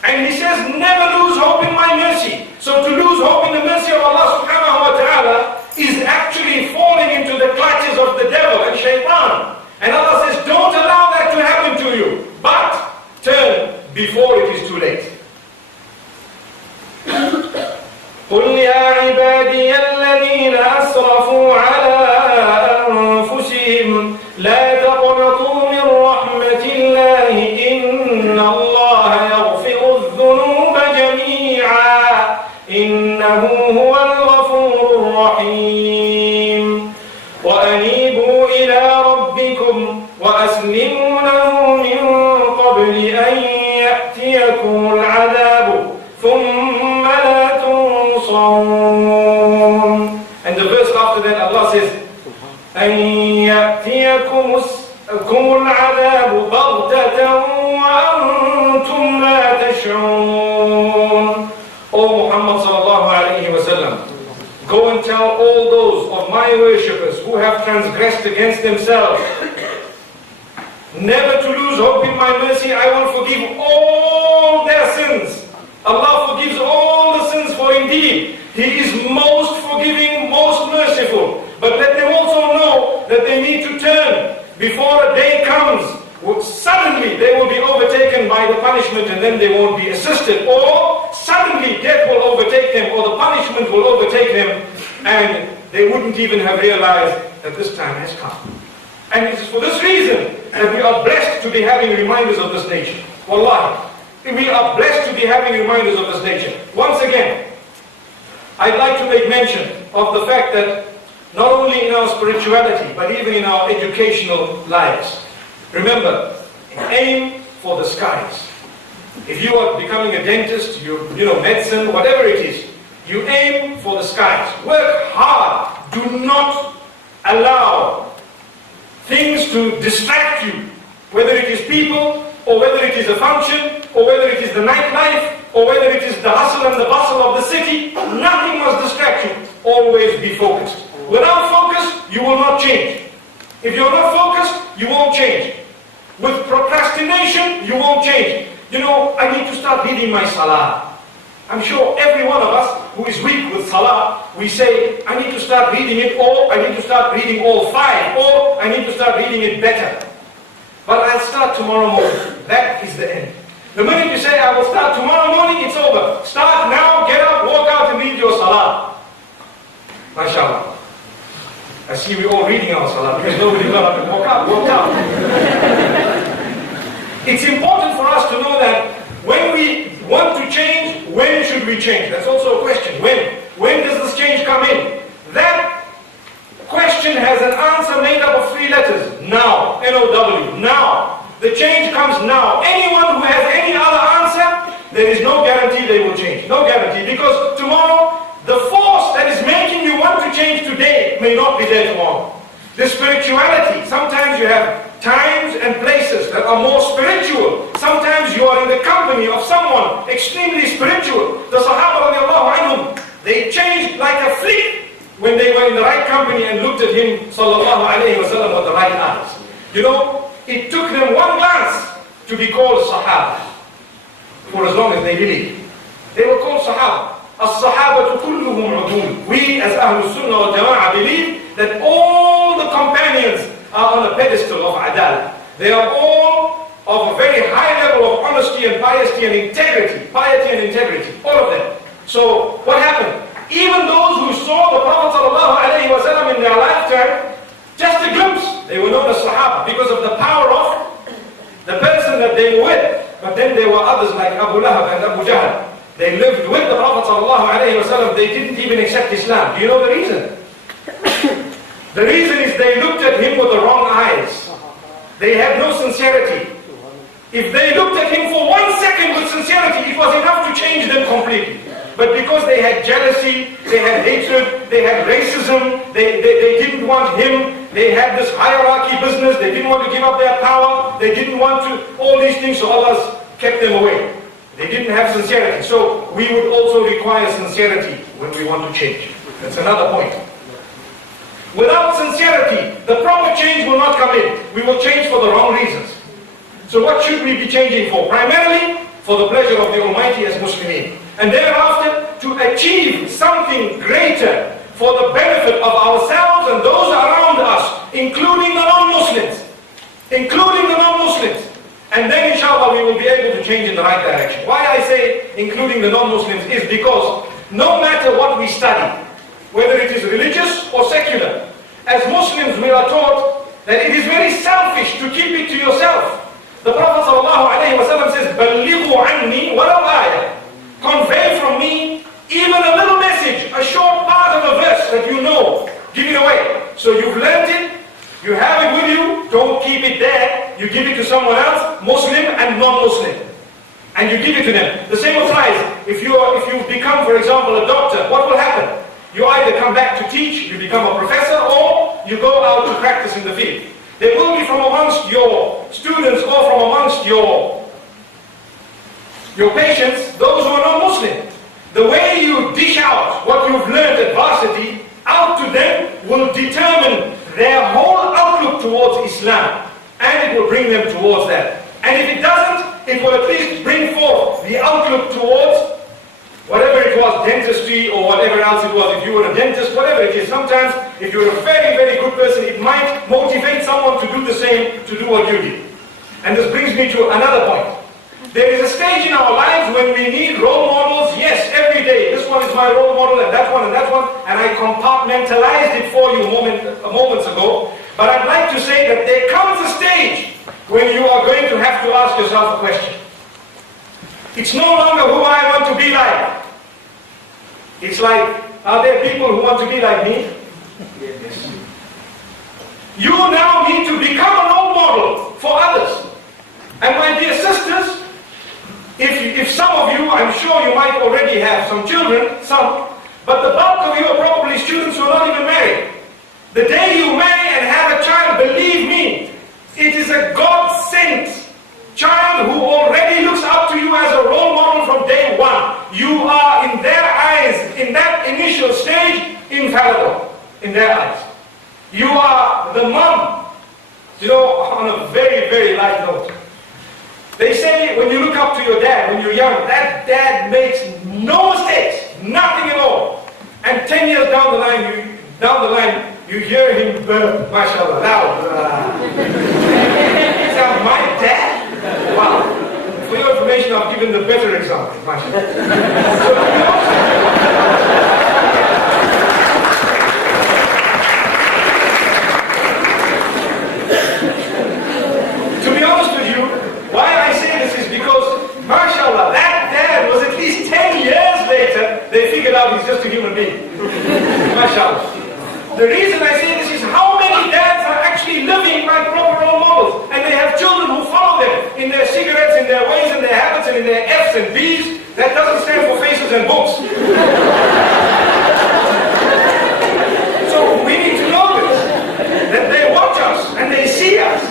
And He says, never lose hope in my mercy. So to lose hope in the mercy of Allah subhanahu wa ta'ala is actually falling into the clutches of the devil and shaitan. And Allah says, don't allow that to happen to you, but turn before it is too late. قل يا عبادي الذين أسرفوا على أنفسهم لا تقنطوا من رحمة الله إن الله يغفر الذنوب جميعا إنه هو الغفور الرحيم وأنيبوا إلى ربكم وأسلموا له من قبل أن يأتيكم العذاب ثم لا تنصرون. And the verse after that Allah says أن يأتيكم العذاب بغتة وأنتم لا تشعرون. O Muhammad sallallahu alayhi wa sallam, go and tell all those of my worshippers who have transgressed against themselves, never to lose hope in my mercy. I will forgive all their sins. Allah forgives all the sins, for indeed He is most forgiving, most merciful. But let them also know that they need to turn before a day comes. Suddenly they will be overtaken by the punishment and then they won't be assisted. Or suddenly death will overtake them, or the punishment will overtake them, and they wouldn't even have realized that this time has come. And it is for this reason that we are blessed to be having reminders of this nature. Wallahi, we are blessed to be having reminders of this nature. Once again, I'd like to make mention of the fact that not only in our spirituality, but even in our educational lives, remember, aim for the skies. If you are becoming a dentist, you know, medicine, whatever it is, you aim for the skies. Work hard. Do not allow things to distract you, whether it is people, or whether it is a function, or whether it is the nightlife, or whether it is the hustle and the bustle of the city. Nothing must distract you. Always be focused. Without focus, you will not change. If you're not focused, you won't change. With procrastination, you won't change. You know, I need to start reading my salah. I'm sure every one of us who is weak with salah, we say, I need to start reading it, or I need to start reading all 5, or I need to start reading it better. But I'll start tomorrow morning. That is the end. The minute you say, I will start tomorrow morning, it's over. Start now, get up, walk out and read your salah. MashaAllah. I see we all reading our salah because nobody got up and walk out. It's important for us to know that when we want to change, when should we change? That's also a question. When? When does this change come in? That question has an answer made up of 3 letters. Now. N-O-W. Now. The change comes now. Anyone who has any other answer, there is no guarantee they will change. No guarantee. Because tomorrow, the force that is making you want to change today may not be there tomorrow. The spirituality, sometimes you have times and places that are more spiritual. Sometimes you are in the company of someone extremely spiritual. The Sahaba radiallahu anhum, they changed like a fleet when they were in the right company and looked at him sallallahu alayhi wa sallam with the right eyes. You know, it took them one glance to be called Sahaba for as long as they believed. They were called Sahaba. As-Sahabatu kulluhum udul. We as Ahlul Sunnah wal Jama'ah believe that all the companions are on a pedestal of adal. They are all of a very high level of honesty and piety and integrity. Piety and integrity. All of them. So what happened? Even those who saw the Prophet ﷺ in their lifetime, just a glimpse, they were known as Sahaba because of the power of the person that they were with. But then there were others like Abu Lahab and Abu Jahl. They lived with the Prophet ﷺ. They didn't even accept Islam. Do you know the reason? The reason is they looked at him with the wrong eyes. They had no sincerity. If they looked at him for 1 second with sincerity, it was enough to change them completely. But because they had jealousy, they had hatred, they had racism, they didn't want him, they had this hierarchy business, they didn't want to give up their power, they didn't want to, all these things, so Allah kept them away. They didn't have sincerity. So we would also require sincerity when we want to change. That's another point. without sincerity, the proper change will not come in. We will change for the wrong reasons. So what should we be changing for? Primarily, for the pleasure of the Almighty as Muslimin. And thereafter, to achieve something greater for the benefit of ourselves and those around us, including the non-Muslims. Including the non-Muslims. And then inshallah we will be able to change in the right direction. Why I say including the non-Muslims is because no matter what we study, whether it is religious or secular, as Muslims we are taught that it is very selfish to keep it to yourself. The Prophet ﷺ says, بَلِّغُوا عَنِّي وَلَوْ آيَةً. Convey from me even a little message, a short part of a verse that you know. Give it away. So you've learned it, you have it with you, don't keep it there. You give it to someone else, Muslim and non-Muslim. And you give it to them. The same applies. If you become, for example, a doctor, what will happen? You either come back to teach, you become a professor, or you go out to practice in the field. There will be from amongst your students or from amongst your patients, those who are non-Muslim. The way you dish out what you've learned at varsity out to them will determine their whole outlook towards Islam, and it will bring them towards that. And if it doesn't, it will at least bring forth the outlook towards whatever it was, dentistry or whatever else it was. If you were a dentist, whatever it is, sometimes if you're a very, very good person, it might motivate someone to do the same, to do what you did. And this brings me to another point. There is a stage in our lives when we need role models, yes, every day. This one is my role model and that one, and I compartmentalized it for you moments ago. But I'd like to say that there comes a stage when you are going to have to ask yourself a question. It's no longer who I want to be like. It's like, are there people who want to be like me? Yes. You now need to become a role model for others. And my dear sisters, if some of you, I'm sure you might already have some children, some, but the bulk of you are probably students who are not even married. The day you marry and have a child, believe me, it is a God-sent child who already looks up to you as a role model from day one. You are, in their eyes, in that initial stage, infallible, in their eyes. You are the mom. You know, on a very, very light note. They say when you look up to your dad, when you're young, that dad makes no mistakes, nothing at all. And 10 years down the line, you hear him burp, mashallah, loud. Is that my dad? Wow. For your information, I've given the better example, mashallah. To be honest with you, why I say this is because, mashallah, that dad was at least 10 years later, they figured out he's just a human being. Mashallah. The reason I say this is how many dads are actually living like proper role models, and they have children who follow them in their cigarettes, in their ways, in their habits, and in their F's and B's. That doesn't stand for faces and books. So we need to know this, that they watch us, and they see us,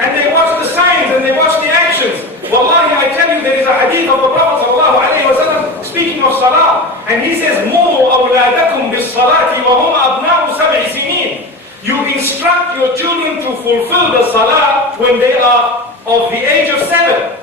and they watch the signs, and they watch the actions. Wallahi, I tell you, there is a hadith of the Prophet ﷺ speaking of salah, and he says, "Muru awladakum bis salati wa hum abna'u sab'i sinin." You instruct your children to fulfill the salah when they are of the age of 7.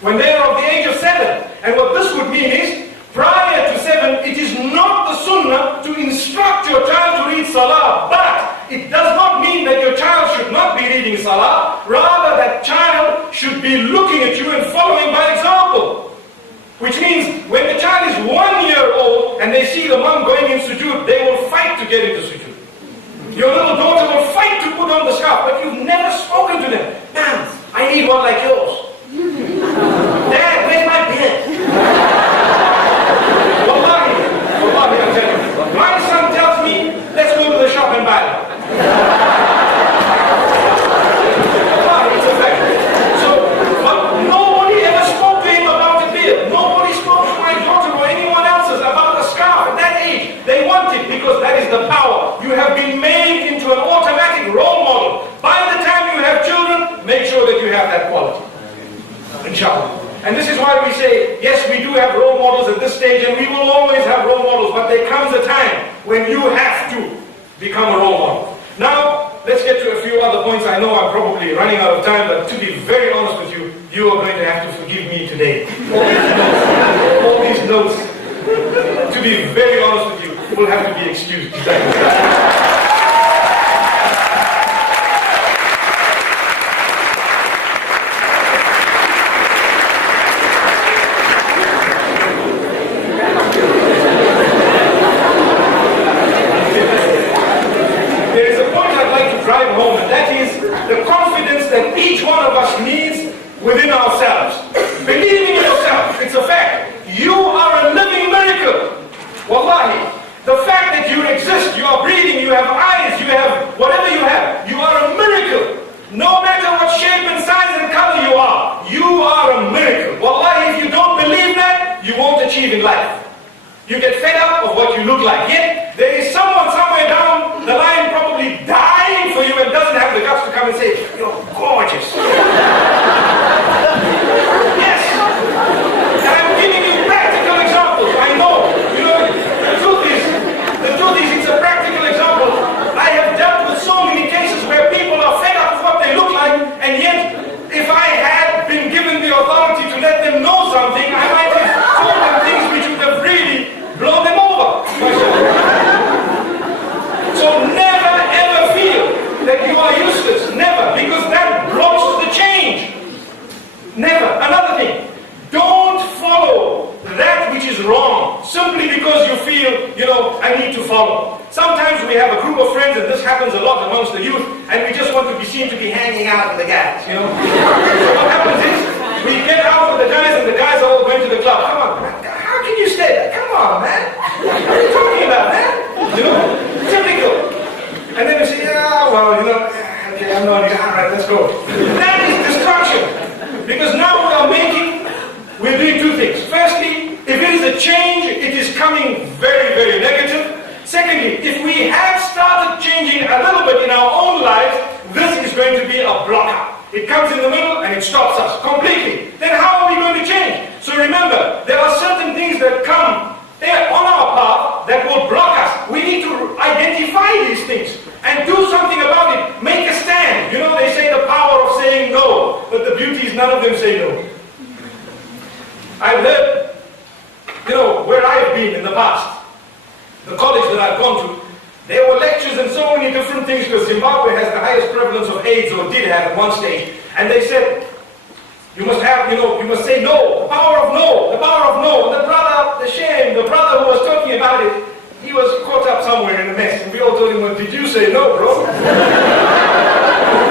When they are of the age of 7. And what this would mean is, prior to 7, it is not the sunnah to instruct your child to read salah, but it does not mean that your child should not be reading salah. Rather, that child should be looking at you and following by example. Which means, when the child is 1 year old and they see the mom going in sujood, they will fight to get into sujood. Your little daughter will fight to put on the scarf, but you've never spoken to them. "Ma'am, I need one like yours." "Dad, where's my pen?" Wallahi, I'm telling you. My son tells me, "Let's go to the shop and buy one." Wallahi, it's a fact. So, but nobody ever spoke to him about the beard. Nobody spoke to my daughter or anyone else's about the scarf at that age. They want it because that is the power. You have been made into an automatic role model. By the time you have children, make sure that you have that quality. Inshallah. And this is why we say, yes, we do have role models at this stage, and we will always have role models, but there comes a time when you have to become a role model. Now, let's get to a few other points. I know I'm probably running out of time, but to be very honest with you, you are going to have to forgive me today. All these notes, to be very honest with you, will have to be excused. Each one of us needs within ourselves. Believing in yourself, it's a fact. You are a living miracle. Wallahi, the fact that you exist, you are breathing, you have eyes, you have whatever you have, you are a miracle. No matter what shape and size and color you are a miracle. Wallahi, if you don't believe that, you won't achieve in life. You get fed up of what you look like. Yet, there is someone somewhere down the line probably dying for you and doesn't have the guts to come and say, you're gorgeous. Yes. And I'm giving you practical examples. I know. The truth is, it's a practical example. I have dealt with so many cases where people are fed up of what they look like, and yet, if I had been given the authority to let them know something, I might have told them things which would have really blown them over. So never ever feel that you are useless. Never, because that blocks the change. Never. Another thing, don't follow that which is wrong simply because you feel, I need to follow. Sometimes we have a group of friends, and this happens a lot amongst the youth, and we just want to be seen to be hanging out with the guys, So what happens is, we get out with the guys, and the guys are all going to the club. Come on, man. How can you say that? Come on, man. What are you talking about, man? Typical. And then we say, okay, I'm not, all right, let's go. That is destruction. Because now we're doing two things. Firstly, if it is a change, it is coming very, very negative. Secondly, if we have started changing a little bit in our own lives, this is going to be a blocker. It comes in the middle and it stops us completely. Then how are we going to change? So remember, there are certain things that come on our path that will block us. We need to identify these things and do something about it. Make a stand. They say the power of saying no, but the beauty is none of them say no. I've heard, where I've been in the past, the college that I've gone to, there were lectures and so many different things, because Zimbabwe has the highest prevalence of AIDS, or did have at one stage. And they said, you must have, you must say no, the power of no, the power of no. And the brother who was talking about it, he was caught up somewhere in a mess. And we all told him, well, did you say no, bro? This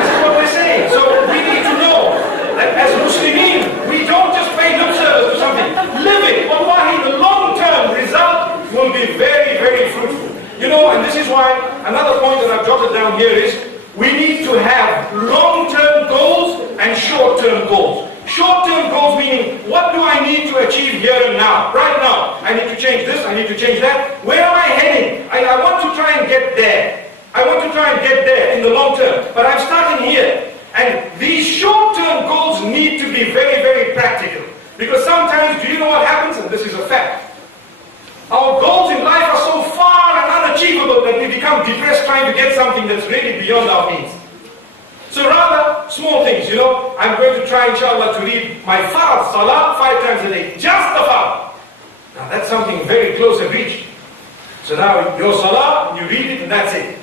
is what they're saying. So we need to know that as Muslimin, we don't just pay lip service to something. Live it. Wallahi, the long-term result will be very, very fruitful. And this is why another point that I've jotted down here is we need to have long-term goals and short-term goals. Short-term goals meaning, what do I need to achieve here and now? Right now, I need to change this, I need to change that. Where am I heading? I want to try and get there. I want to try and get there in the long term, but I'm starting here. And these short-term goals need to be very, very practical. Because sometimes, do you know what happens? And this is a fact. Our goals in life are so far and unachievable that we become depressed trying to get something that's really beyond our means. So rather, small things, I'm going to try, inshallah, to read my farad, salah, 5 times a day. Just the farad. Now that's something very close and reach. So now, your salah, you read it and that's it.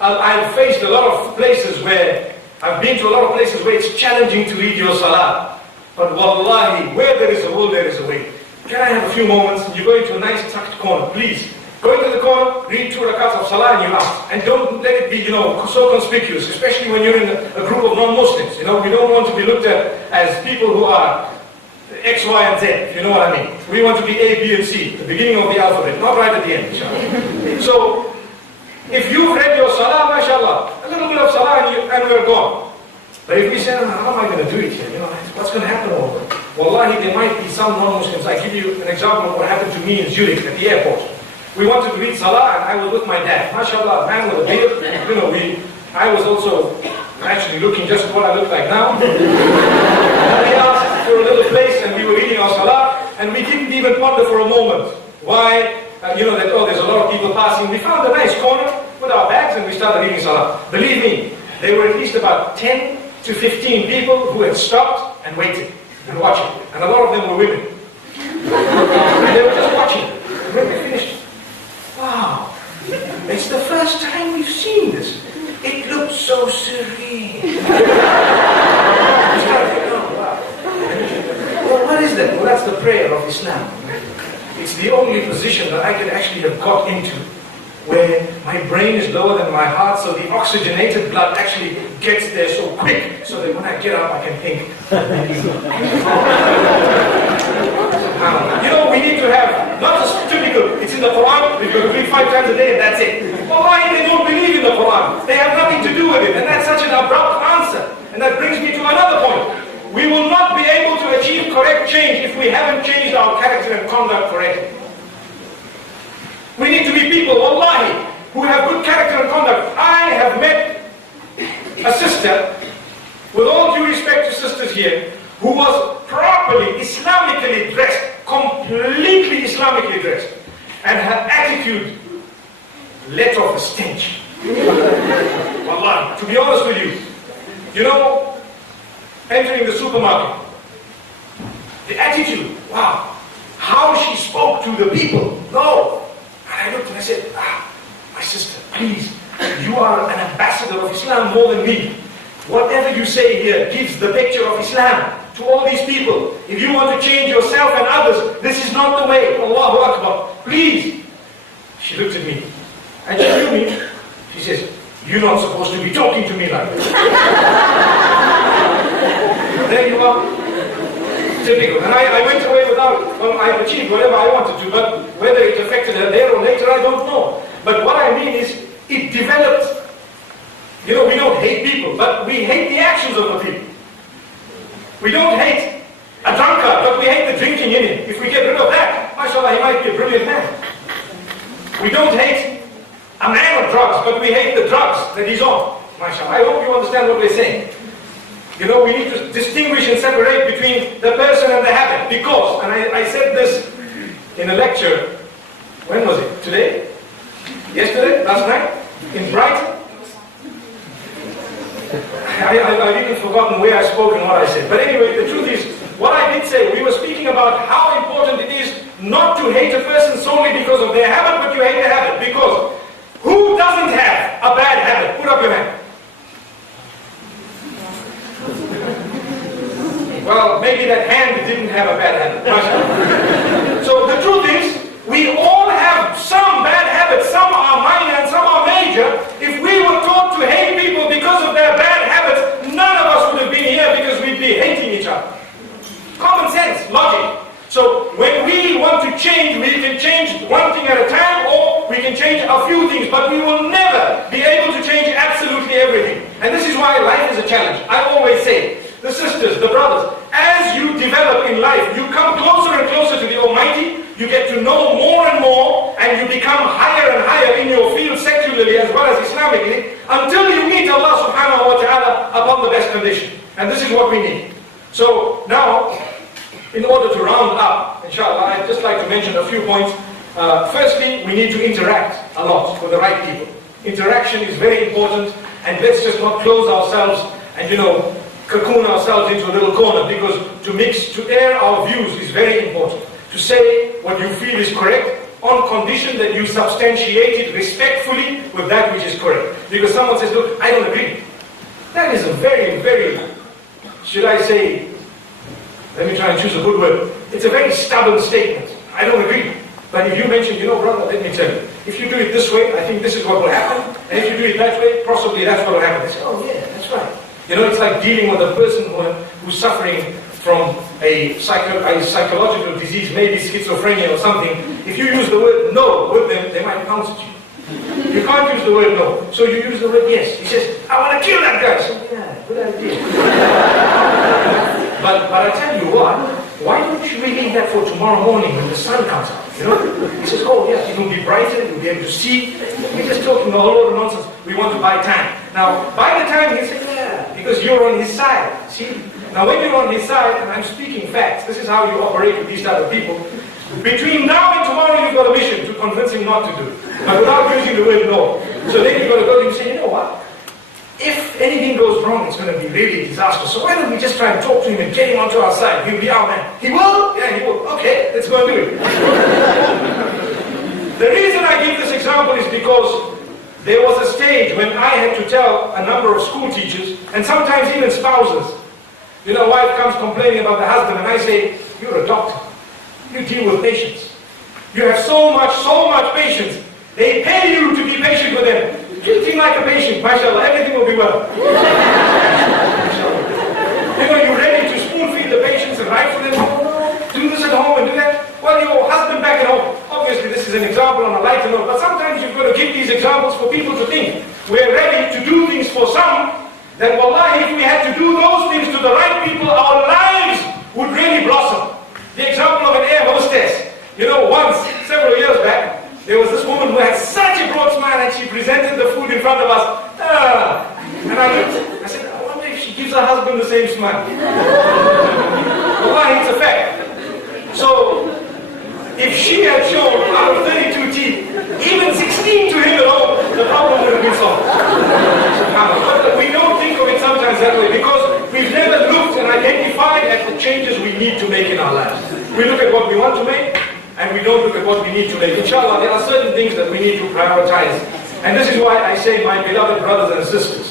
I've faced a lot of places where, I've been to a lot of places where it's challenging to read your salah. But wallahi, where there is a will, there is a way. Can I have a few moments? You go into a nice tucked corner, please. Go into the corner, read 2 rakats of salah and you ask. And don't let it be, so conspicuous, especially when you're in a group of non-Muslims. We don't want to be looked at as people who are X, Y, and Z, if you know what I mean. We want to be A, B, and C, the beginning of the alphabet, not right at the end, inshallah. So, if you've read your salah, mashallah, a little bit of salah and we're gone. But if we say, how am I going to do it here? What's going to happen over? Wallahi, there might be some non-Muslims. I give you an example of what happened to me in Zurich at the airport. We wanted to read salah and I was with my dad. MashaAllah, man with a beard. I was also actually looking just what I look like now. And they asked for a little place and we were reading our salah and we didn't even ponder for a moment. Why? there's a lot of people passing. We found a nice corner, put our bags, and we started reading Salah. Believe me, there were at least about 10 to 15 people who had stopped and waited and watching. And a lot of them were women. They were just watching. And when we finished, wow, it's the first time we've seen this. It looked so serene. We started thinking, oh, wow. Well, what is that? Well, that's the prayer of Islam. It's the only position that I could actually have got into where my brain is lower than my heart, so the oxygenated blood actually gets there so quick, so that when I get up, I can think. We need to have, not just typical, it's in the Quran, we read 5 times a day and that's it. Well, why they don't believe in the Quran? They have nothing to do with it, and that's such an abrupt answer. And that brings me to another point. We will not be able to achieve correct change if we haven't changed our character and conduct correctly. We need to be people, wallahi, who have good character and conduct. I have met a sister, with all due respect to sisters here, who was properly Islamically dressed, completely Islamically dressed, and her attitude let off a stench. Wallahi, to be honest with you, entering the supermarket, the attitude, wow, how she spoke to the people, no. And I looked and I said, my sister, please, you are an ambassador of Islam more than me. Whatever you say here gives the picture of Islam to all these people. If you want to change yourself and others, this is not the way. Allahu Akbar. Please. She looked at me and she knew me. She says, you're not supposed to be talking to me like this. There you are. Typical. And I went away without, I achieved whatever I wanted to, but whether it affected her there or later, I don't know. But what I mean is, it developed. We don't hate people, but we hate the actions of the people. We don't hate a drunkard, but we hate the drinking in him. If we get rid of that, mashallah, he might be a brilliant man. We don't hate a man of drugs, but we hate the drugs that he's on. Mashallah, I hope you understand what we're saying. We need to distinguish and separate between the person and the habit. Because, and I said this in a lecture, when was it? Today? Yesterday? Last night? In Brighton? I've even forgotten where I spoke and what I said. But anyway, the truth is, what I did say, we were speaking about how important it is not to hate a person solely because of their habit, but you hate the habit. Because who doesn't have a bad habit? Put up your hand. Well, maybe that hand didn't have a bad habit. So the truth is, we all have some bad habits. Some are minor and some are major. If we were taught to hate people because of their bad habits, none of us would have been here because we'd be hating each other. Common sense, logic. So when we want to change, we can change one thing at a time, or we can change a few things, but we will never be able to change absolutely everything. And this is why life is a challenge. I always say, the sisters, the brothers, as you develop in life, you come closer and closer to the Almighty, you get to know more and more, and you become higher and higher in your field secularly as well as Islamically, until you meet Allah subhanahu wa ta'ala upon the best condition. And this is what we need. So now, in order to round up, inshallah, I'd just like to mention a few points. Firstly, we need to interact a lot with the right people. Interaction is very important, and let's just not close ourselves and, cocoon ourselves into a little corner, because to air our views is very important. To say what you feel is correct on condition that you substantiate it respectfully with that which is correct. Because someone says, look, I don't agree. That is a very, very, should I say, let me try and choose a good word. It's a very stubborn statement. I don't agree. But if you mention, brother, let me tell you, if you do it this way, I think this is what will happen. And if you do it that way, possibly that's what will happen. They say, oh yeah, that's right. It's like dealing with a person who's suffering from a psychological disease, maybe schizophrenia or something. If you use the word no with them, they might pounce at you. You can't use the word no, so you use the word yes. He says, I want to kill that guy. So, yeah, good idea. But I tell you what, why don't you leave that for tomorrow morning when the sun comes out? He says, oh yes, it will be brighter, you'll be able to see. We're just talking a whole lot of nonsense. We want to buy time. Now, by the time he said, yeah, because you're on his side. See? Now when you're on his side, and I'm speaking facts, this is how you operate with these type of people. Between now and tomorrow, you've got a mission to convince him not to do it, but without using the word no. So then you've got to go to him and say, you know what? If anything goes wrong, it's going to be really disastrous. So why don't we just try and talk to him and get him onto our side? He'll be our man. He will? Yeah, he will. Okay, let's go and do it. The reason I give this example is because there was a stage when I had to tell a number of school teachers, and sometimes even spouses, you know, wife comes complaining about the husband, and I say, you're a doctor. You deal with patients. You have so much patience. They pay you to be patient with them. Treat him like a patient, mashallah, everything will be well. You know, you're ready to spoon feed the patients and write for them, do this at home and do that. Well, your husband back at home. Obviously, this is an example on a lighter note, but sometimes you've got to give these examples for people to think. We're ready to do things for some, that wallahi, if we had to do those things to the right people, our lives would really blossom. The example of an air hostess. You know, once, several years back, there was this woman who had such a broad smile and she presented the food in front of us. And I looked, I said, I wonder if she gives her husband the same smile. Wallahi, it's a fact. So, if she had shown out of 32 teeth, even 16 to him alone, the problem would have been solved. But we don't think of it sometimes that way because we've never looked and identified at the changes we need to make in our lives. We look at what we want to make, and we don't look at what we need to make. Inshallah, there are certain things that we need to prioritize. And this is why I say, my beloved brothers and sisters,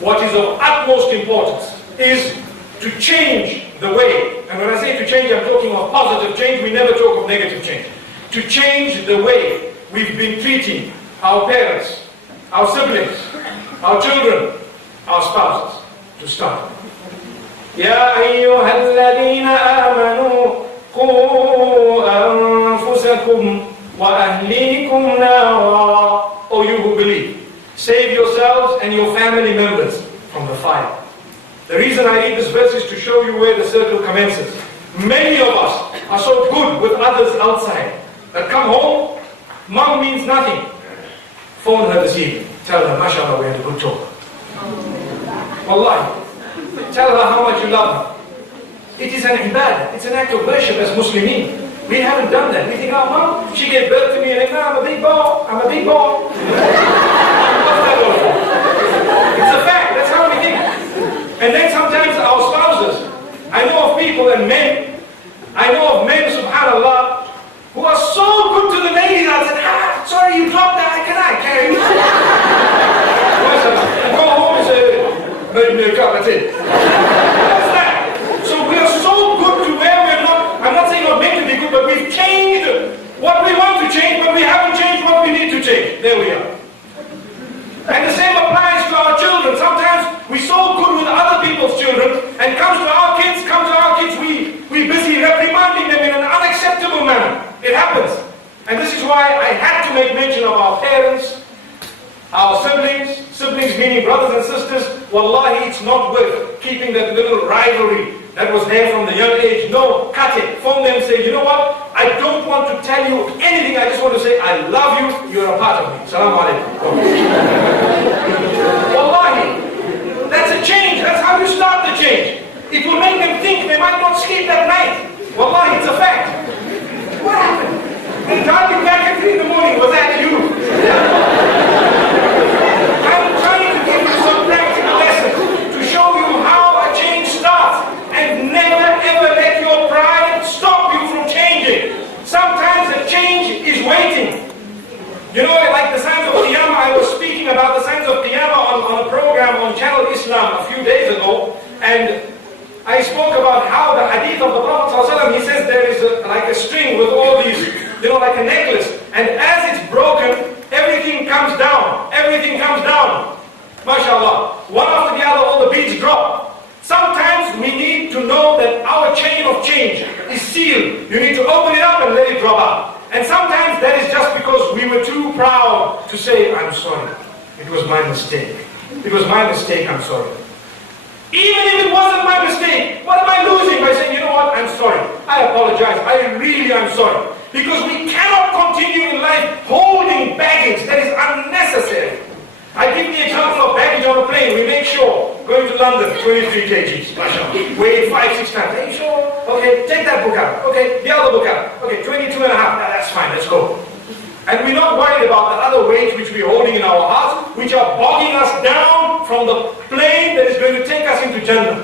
what is of utmost importance is to change the way. And when I say to change, I'm talking of positive change. We never talk of negative change. To change the way we've been treating our parents, our siblings, our children, our spouses. To start. يا أيها الذين آمنوا قوا أنفسكم وأهليكم نارا. O you who believe, save yourselves and your family members from the fire. The reason I read this verse is to show you where the circle commences. Many of us are so good with others outside that come home, mom means nothing. Phone her this evening, tell her, mashallah, we had a good talk. Wallahi, tell her how much you love her. It is an ibadah, it's an act of worship as Muslimin. We haven't done that. We think, oh, mom, she gave birth to me, and now I'm a big boy, I'm a big boy. What's that all for? It's a fact, that's how we think. And then sometimes our spouses, I know of people and men, I know of men, subhanallah, who are so good to the ladies. I said, sorry, you dropped that, can I carry you? And go home and say, made me a cup, that's it. What's that? So we are so good to where we're not, I'm not saying not meant to be good, but we've changed what we want to change, but we haven't changed what we need to change. There we are. And the same applies to our children. Sometimes we're so good with other people's children, and come to our kids, we're busy reprimanding them in an unacceptable manner. It happens. And this is why I had to make mention of our parents, our siblings meaning brothers and sisters. Wallahi, it's not worth keeping that little rivalry that was there from the young age. No, cut it. Phone them and say, you know what? I don't want to tell you anything. I just want to say, I love you. You're a part of me. Salaam alaikum. Wallahi, that's a change. That's how you start the change. It will make them think they might not sleep that night. Wallahi, it's a fact. What happened? They dialed you back at 3 in the morning. Was that you? I'm trying to give you some practical lessons to show you how a change starts. And never ever let your pride stop you from changing. Sometimes the change is waiting. You know, like the signs of Qiyamah, I was speaking about the signs of Qiyamah on a program on Channel Islam a few days ago, and I spoke about how the hadith of the Prophet ﷺ, he says there is like a string with all these, you know, like a necklace, and as it's broken, everything comes down. Everything comes down. MashaAllah. One after the other, all the beads drop. Sometimes we need to know that our chain of change is sealed. You need to open it up and let it drop out. And sometimes that is just because we were too proud to say, I'm sorry. It was my mistake. It was my mistake, I'm sorry. Even if it wasn't my mistake, what am I losing by saying, you know what, I'm sorry. I apologize. I really am sorry. Because we cannot continue in life holding baggage that is unnecessary. I give the example of baggage on a plane. We make sure, going to London, 23 kgs, weigh 5-6 times. Are you sure? Okay, take that book out. Okay, the other book out. Okay, 22 and a half. That's fine, let's go. And we're not worried about the other weight which we're holding in our hearts, which are bogging us down from the plane that is going to take us into Jannah.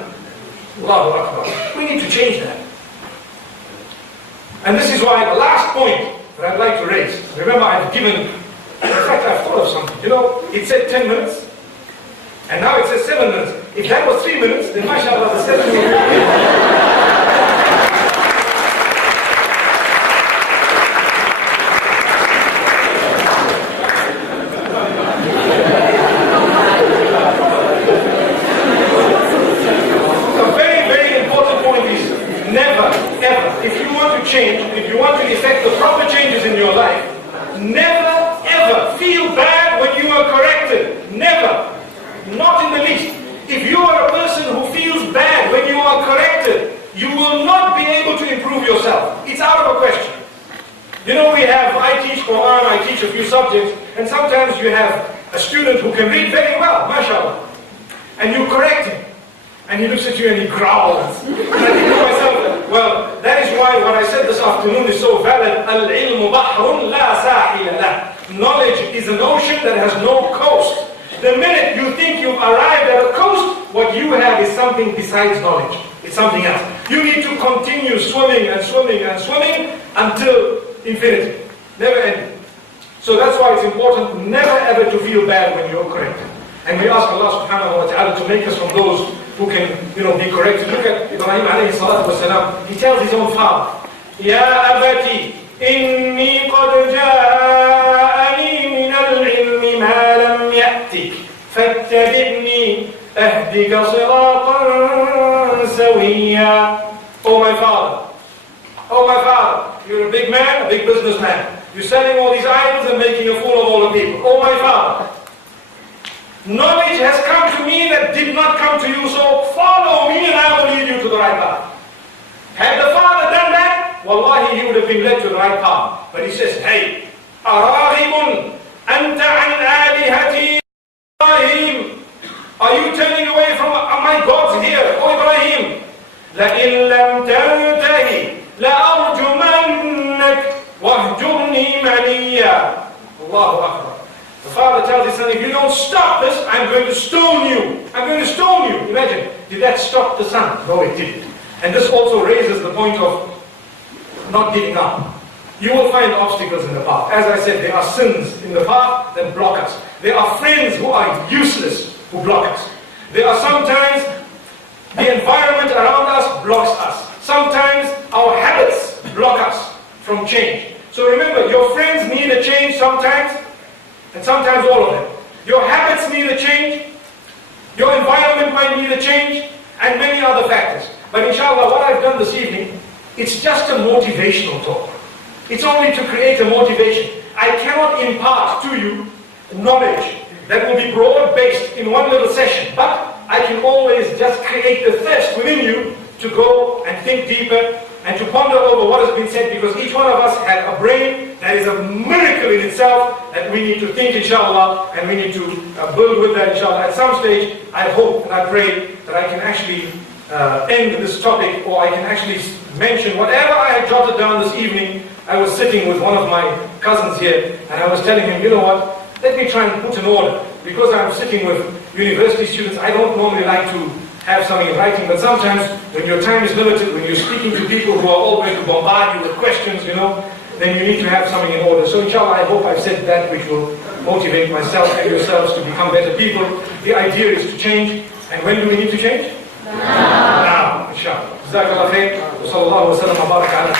Allahu Akbar. We need to change that. And this is why the last point that I'd like to raise, remember I've given, in fact I've thought of something. You know, it said 10 minutes, and now it says 7 minutes. If that was 3 minutes, then mashallah, the 7 minutes. Change, if you want to effect the proper changes in your life, never ever feel bad when you are corrected. Never. Not in the least. If you are a person who feels bad when you are corrected, you will not be able to improve yourself. It's out of a question. You know, I teach Quran, I teach a few subjects, and sometimes you have a student who can read very well, mashallah, and you correct him, and he looks at you and he growls. And I think to myself, well, that is why what I said this afternoon is so valid. Al-ilmu bahrun la sahila lah. Knowledge is an ocean that has no coast. The minute you think you've arrived at a coast, what you have is something besides knowledge. It's something else. You need to continue swimming and swimming and swimming until infinity. Never ending. So that's why it's important never ever to feel bad when you're corrected. And we ask Allah subhanahu wa ta'ala to make us from those who can, be corrected. Look at Ibrahim alayhi salatu wasalam. He tells his own father, Ya abati, inni qad ja'ani min al-ilmi ma lam ya'tik, fattabi'ni ahdika siratan sawiyya. Oh my father, you're a big man, a big businessman. You're selling all these idols and making a fool of all the people. Oh my father, knowledge has come to me that did not come to you, so follow me and I will lead you to the right path. Had the father done that, wallahi, he would have been led to the right path. But he says, hey, أَرَاغِبٌ أَنْتَ عَنْ آلِهَتِي Ibrahim, are you turning away from my gods here? Oh Ibrahim, لَإِن لَمْ تَنْتَهِ لَأَرْجُمَنَّكَ وَاهْجُرْنِي مَلِيًّا. Allahu Akbar. The father tells his son, if you don't stop this, I'm going to stone you. I'm going to stone you. Imagine, did that stop the son? No, it didn't. And this also raises the point of not giving up. You will find obstacles in the path. As I said, there are sins in the path that block us. There are friends who are useless who block us. There are sometimes the environment around us blocks us. Sometimes our habits block us from change. So remember, your friends need a change sometimes, and sometimes all of them. Your habits need a change, your environment might need a change, and many other factors. But inshallah, what I've done this evening, it's just a motivational talk. It's only to create a motivation. I cannot impart to you knowledge that will be broad-based in one little session, but I can always just create the thirst within you to go and think deeper and to ponder over what has been said, because each one of us had a brain that is a miracle in itself, that we need to think, inshallah, and we need to build with that, inshallah. At some stage, I hope and I pray that I can actually end this topic, or I can actually mention whatever I had jotted down this evening. I was sitting with one of my cousins here, and I was telling him, you know what, let me try and put an order. Because I'm sitting with university students, I don't normally like to have something in writing, but sometimes when your time is limited, when you're speaking to people who are all going to bombard you with questions, then you need to have something in order. So inshallah, I hope I've said that which will motivate myself and yourselves to become better people. The idea is to change. And when do we need to change? Now, inshallah. Jazakallah khair. Wa sallallahu wa sallam wa baraka ala